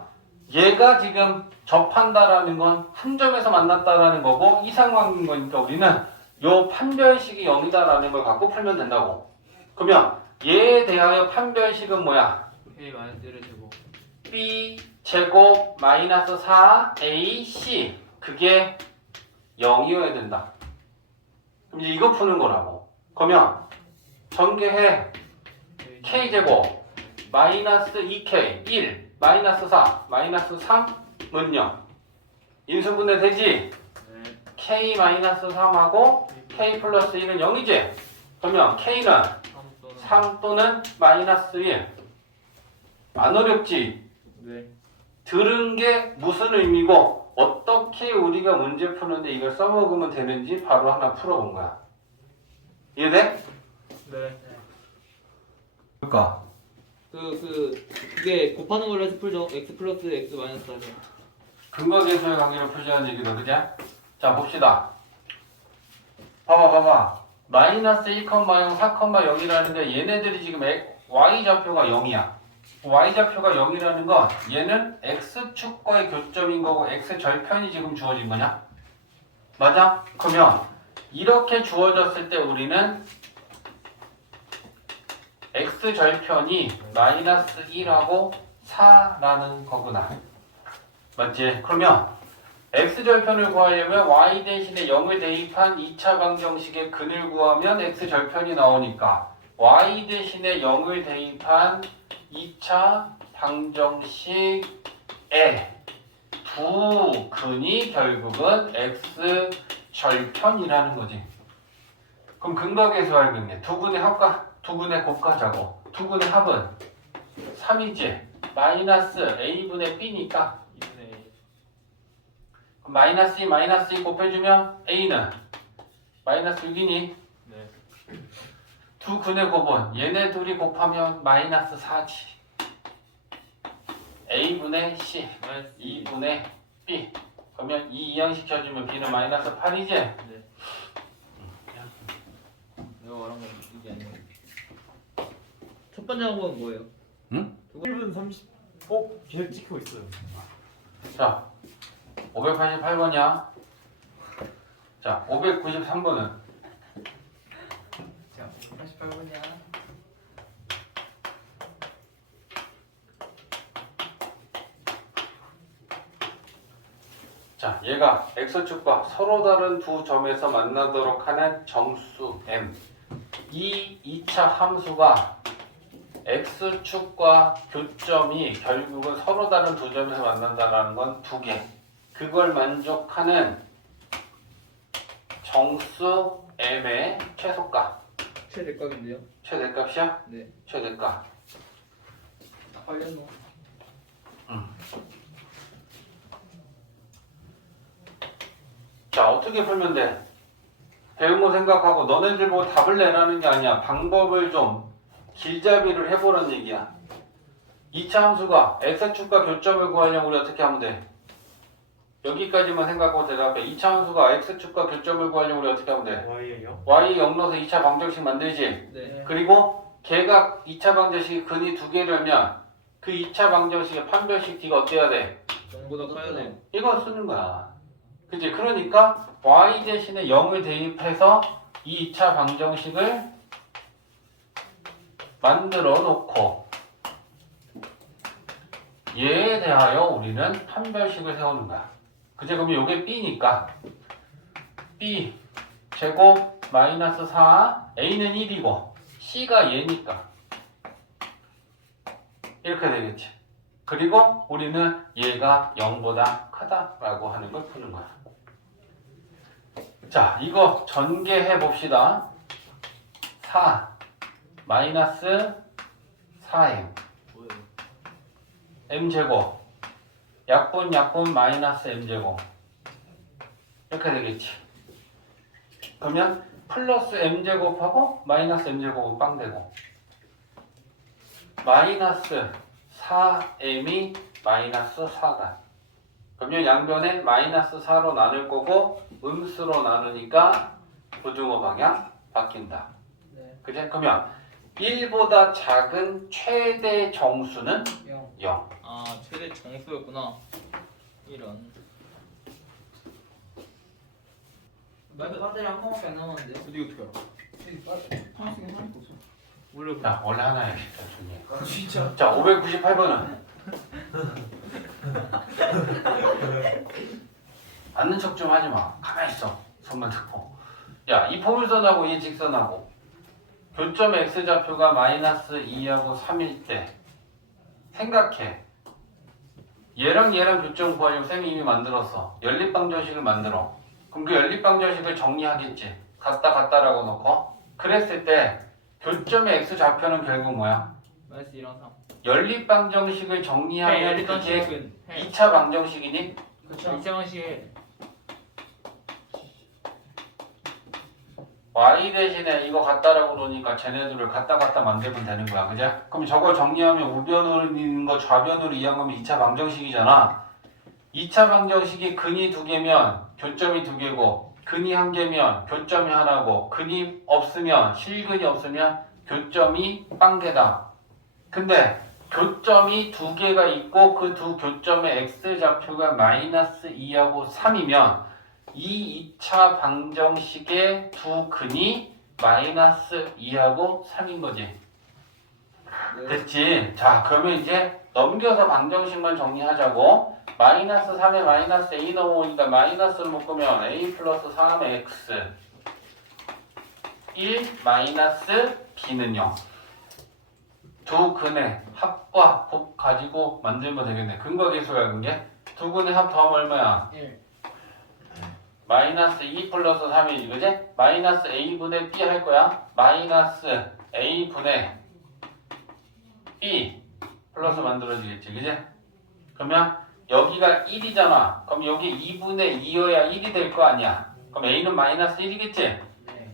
얘가 지금 접한다라는 건 한 점에서 만났다라는 거고 이 상황인 거니까 우리는 요 판별식이 0이다라는 걸 갖고 풀면 된다고. 그러면 얘에 대하여 판별식은 뭐야? K 마이너스 1을 제곱. b 제곱 마이너스 4ac 그게 0이어야 된다. 그럼 이제 이거 푸는 거라고. 그러면 전개해. k제곱 마이너스 2k 1 마이너스 4 마이너스 3은 0. 인수분해 되지? 네. k 마이너스 3하고 k 플러스 1은 0이지? 그러면 k는 3 또는 마이너스 1. 안 어렵지? 네. 들은 게 무슨 의미고 어떻게 우리가 문제 푸는데 이걸 써먹으면 되는지 바로 하나 풀어본 거야. 이해돼? 네. 그러니까 그게 곱하는 걸로 해서 풀죠. x 플러스 x 마이너스 4죠. 근거 계수의 관계로 표시하는 얘기다, 그지? 자, 봅시다. 봐봐. 마이너스 1,0, 4,0이라는데 얘네들이 지금 y좌표가 0이야. y좌표가 0이라는 건 얘는 x축과의 교점인 거고 x절편이 지금 주어진 거냐? 맞아? 그러면 이렇게 주어졌을 때 우리는 x절편이 마이너스 1하고 4라는 거구나. 맞지? 그러면 x절편을 구하려면 y 대신에 0을 대입한 2차 방정식의 근을 구하면 x절편이 나오니까 y 대신에 0을 대입한 2차 방정식의 두 근이 결국은 x절편이라는 거지. 그럼 근각에서 알겠네. 두 근의 합과 두 근의 곱하자고. 두 근의 합은 3이지. 마이너스 a분의 b니까 2분의 1. 그럼 마이너스 2 마이너스 2 곱해주면 a는 마이너스 6이니 네. 두 근의 곱은 얘네 둘이 곱하면 마이너스 4지. a분의 c 마이너스 2분의 b. 그러면 2 이항시켜주면 b는 마이너스 8이지? 네. 내가 말한 건 이게 아니고. 첫 번째 항목은 뭐예요? 응? 1분 30. 계속 찍히고 있어요. 자, 588번이야. 자, 593번은? 자, 88분이야. 자, 얘가 x축과 서로 다른 두 점에서 만나도록 하는 정수 m. 이 2차 함수가 x축과 교점이 결국은 서로 다른 두 점에서 만난다는 건 두 개. 그걸 만족하는 정수 m의 최소값. 최대값인데요? 최대값이야? 네. 최대값. 걸렸노. 자, 어떻게 풀면 돼? 배운 거 생각하고 너네들 보고 답을 내라는 게 아니야. 방법을 좀 길잡이를 해보라는 얘기야. 2차 함수가 x축과 교점을 구하려면 우리 어떻게 하면 돼? 여기까지만 생각하고 대답해. 2차 함수가 x축과 교점을 구하려면 우리 어떻게 하면 돼? Y예요? y 0 넣어서 2차 방정식 만들지? 네. 그리고 걔가 2차 방정식이 근이 두 개라면 그 2차 방정식의 판별식 d가 어때야 돼? 0보다 커야 돼요. 이거 쓰는 거야. 그치? 그러니까 y 대신에 0을 대입해서 이 2차 방정식을 만들어 놓고 얘에 대하여 우리는 판별식을 세우는 거야. 그치? 그럼 요게 b니까 b 제곱 마이너스 4 a는 1이고 c가 얘니까 이렇게 되겠지. 그리고 우리는 얘가 0보다 크다라고 하는 걸 푸는 거야. 자, 이거 전개해 봅시다. 4 마이너스 4m 뭐예요? m제곱 약분 마이너스 m제곱 이렇게 되겠지. 그러면 플러스 m제곱하고 마이너스 m제곱은 빵되고 마이너스 4m이 마이너스 4가 그러면 양변에 마이너스 4로 나눌 거고 음수로 나누니까 부등호 방향 바뀐다. 네. 그죠? 그러면 1보다 작은 최대 정수는 0. 0. 아 최대 정수였구나. 이런. 나도 빠들이 한 번밖에 안 남았는데. 어디 어떻게 알아? 여기 빠들. 하나씩 하나씩 없어. 원래 그래. 자, 원래 하나야. 진짜 중요해. 아, 진짜. 자, 598번은 앉는 척 좀 하지 마. 가만히 있어. 손만 잡고. 야, 이 포물선하고 이 직선하고 교점 x좌표가 마이너스 2하고 3일 때 생각해. 얘랑 얘랑 교점 구하려면 쌤이 이미 만들었어. 연립방정식을 만들어. 그럼 그 연립방정식을 정리하겠지. 같다라고 놓고. 그랬을 때 교점의 x좌표는 결국 뭐야? 마이너스 1랑 3. 연립방정식을 정리하면 일단 그게 식은. 2차 방정식이니? 그쵸. 이창원 씨. y 대신에 이거 같다라고 그러니까 쟤네들을 갖다 만들면 되는 거야. 그죠? 그럼 저걸 정리하면 우변으로 있는 거 좌변으로 이항하면 2차 방정식이잖아. 2차 방정식이 근이 2개면 교점이 2개고 근이 1개면 교점이 하나고 근이 없으면 실근이 없으면 교점이 빵개다. 근데 교점이 2개가 있고 그 두 교점의 x좌표가 마이너스 2하고 3이면 이 2차 방정식의 두 근이 마이너스 2하고 3인 거지. 네. 됐지? 자, 그러면 이제 넘겨서 방정식만 정리하자고. 마이너스 3에 마이너스 a 넘어오니까 마이너스를 묶으면 a 플러스 3x 1 마이너스 b는요. 두 근의 합과 곱 가지고 만들면 되겠네. 근거 계수야 그게. 두 근의 합 더하면 얼마야? 1. 마이너스 2 플러스 3이지 그지? 마이너스 a분의 b 할 거야. 마이너스 a분의 b 플러스 만들어지겠지 그지? 그러면 여기가 1이잖아. 그럼 여기 2분의 2여야 1이 될 거 아니야. 그럼 a는 마이너스 1이겠지? 네.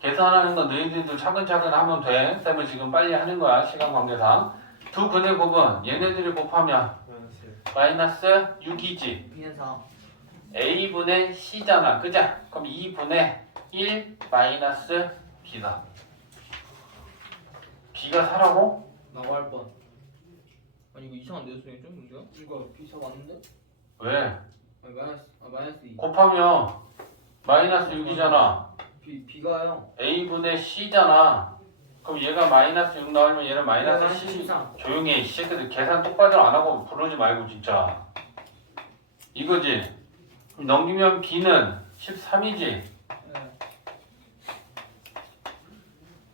계산하는 건 너희들도 차근차근 하면 돼. 쌤은 지금 빨리 하는 거야. 시간 관계상. 두 근의 곱은 얘네들이 곱하면 마이너스 6이지. B는 4. a분의 c잖아. 그자? 그럼 2분의 1 마이너스 b다. b가 4라고? 나고 할 뻔. 아니 이거 이상한데요 선생님 좀 문제야? 이거 B 사 맞는데? 왜? 아니 마이너스 2. 곱하면 마이너스 6이잖아. B가요. a분의 c잖아. 그럼 얘가 마이너스 6 나오면 얘는 마이너스 10. 13. 조용히 해. 이 새끼들 계산 똑바로 안 하고 부르지 말고 진짜. 이거지? 그럼 넘기면 b는 13이지? 네.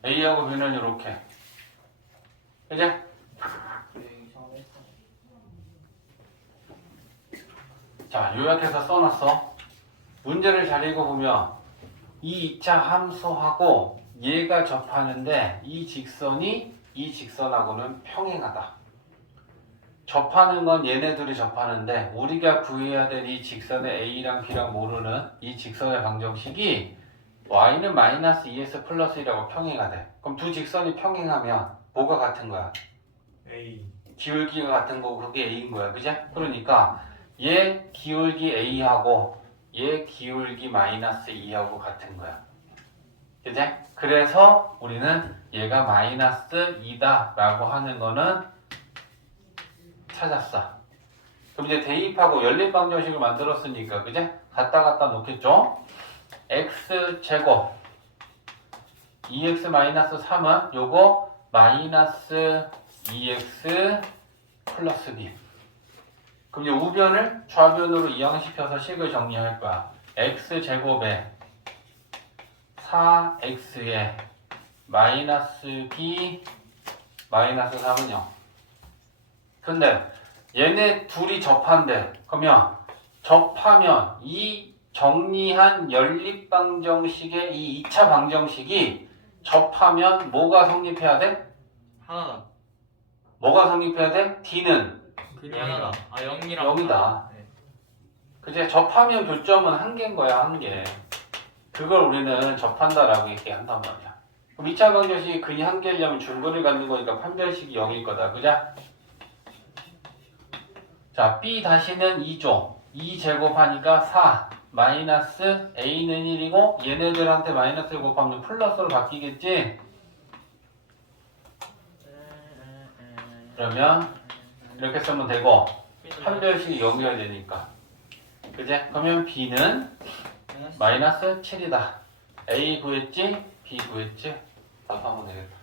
a하고 b는 이렇게. 그지? 네, 이상했어. 자, 요약해서 써놨어. 문제를 잘 읽어보면 이 2차 함수하고 얘가 접하는데 이 직선이 이 직선하고는 평행하다. 접하는 건 얘네들이 접하는데 우리가 구해야 될 이 직선의 A랑 B랑 모르는 이 직선의 방정식이 Y는 마이너스 2x 플러스 1하고 평행하대. 그럼 두 직선이 평행하면 뭐가 같은 거야? A. 기울기가 같은 거고 그게 A인 거야. 그지? 그러니까 얘 기울기 A하고 얘 기울기 마이너스 2하고 같은 거야. 그지? 그래서 우리는 얘가 마이너스 2다 라고 하는 거는 찾았어. 그럼 이제 대입하고 열린 방정식을 만들었으니까 그지? 갖다 놓겠죠? x제곱 2x 마이너스 3은 요거 마이너스 2x 플러스 b. 그럼 이제 우변을 좌변으로 이항시켜서 식을 정리할 거야. x제곱에 4x에 마이너스 b 마이너스 3은 0. 근데 얘네 둘이 접한대. 그러면 접하면 이 정리한 연립방정식의 이 2차 방정식이 접하면 뭐가 성립해야 돼? 하나다. 뭐가 성립해야 돼? D는 근이 하나다. 아 0이랑 0이다. 네. 그제 접하면 교점은 한 개인 거야, 한 개. 그걸 우리는 접한다라고 얘기한단 말이야. 그럼 2차 방정식이 근이 한 개려면 줄근을 갖는 거니까 판별식이 0일 거다. 그자? 자, B 다시는 2조. 2 제곱하니까 4. 마이너스 A는 1이고 얘네들한테 마이너스를 곱하면 플러스로 바뀌겠지? 그러면 이렇게 쓰면 되고 판별식이 0이어야 되니까. 그제? 그러면 B는 마이너스 7이다. A 구했지? B 구했지? 답하면 되겠다.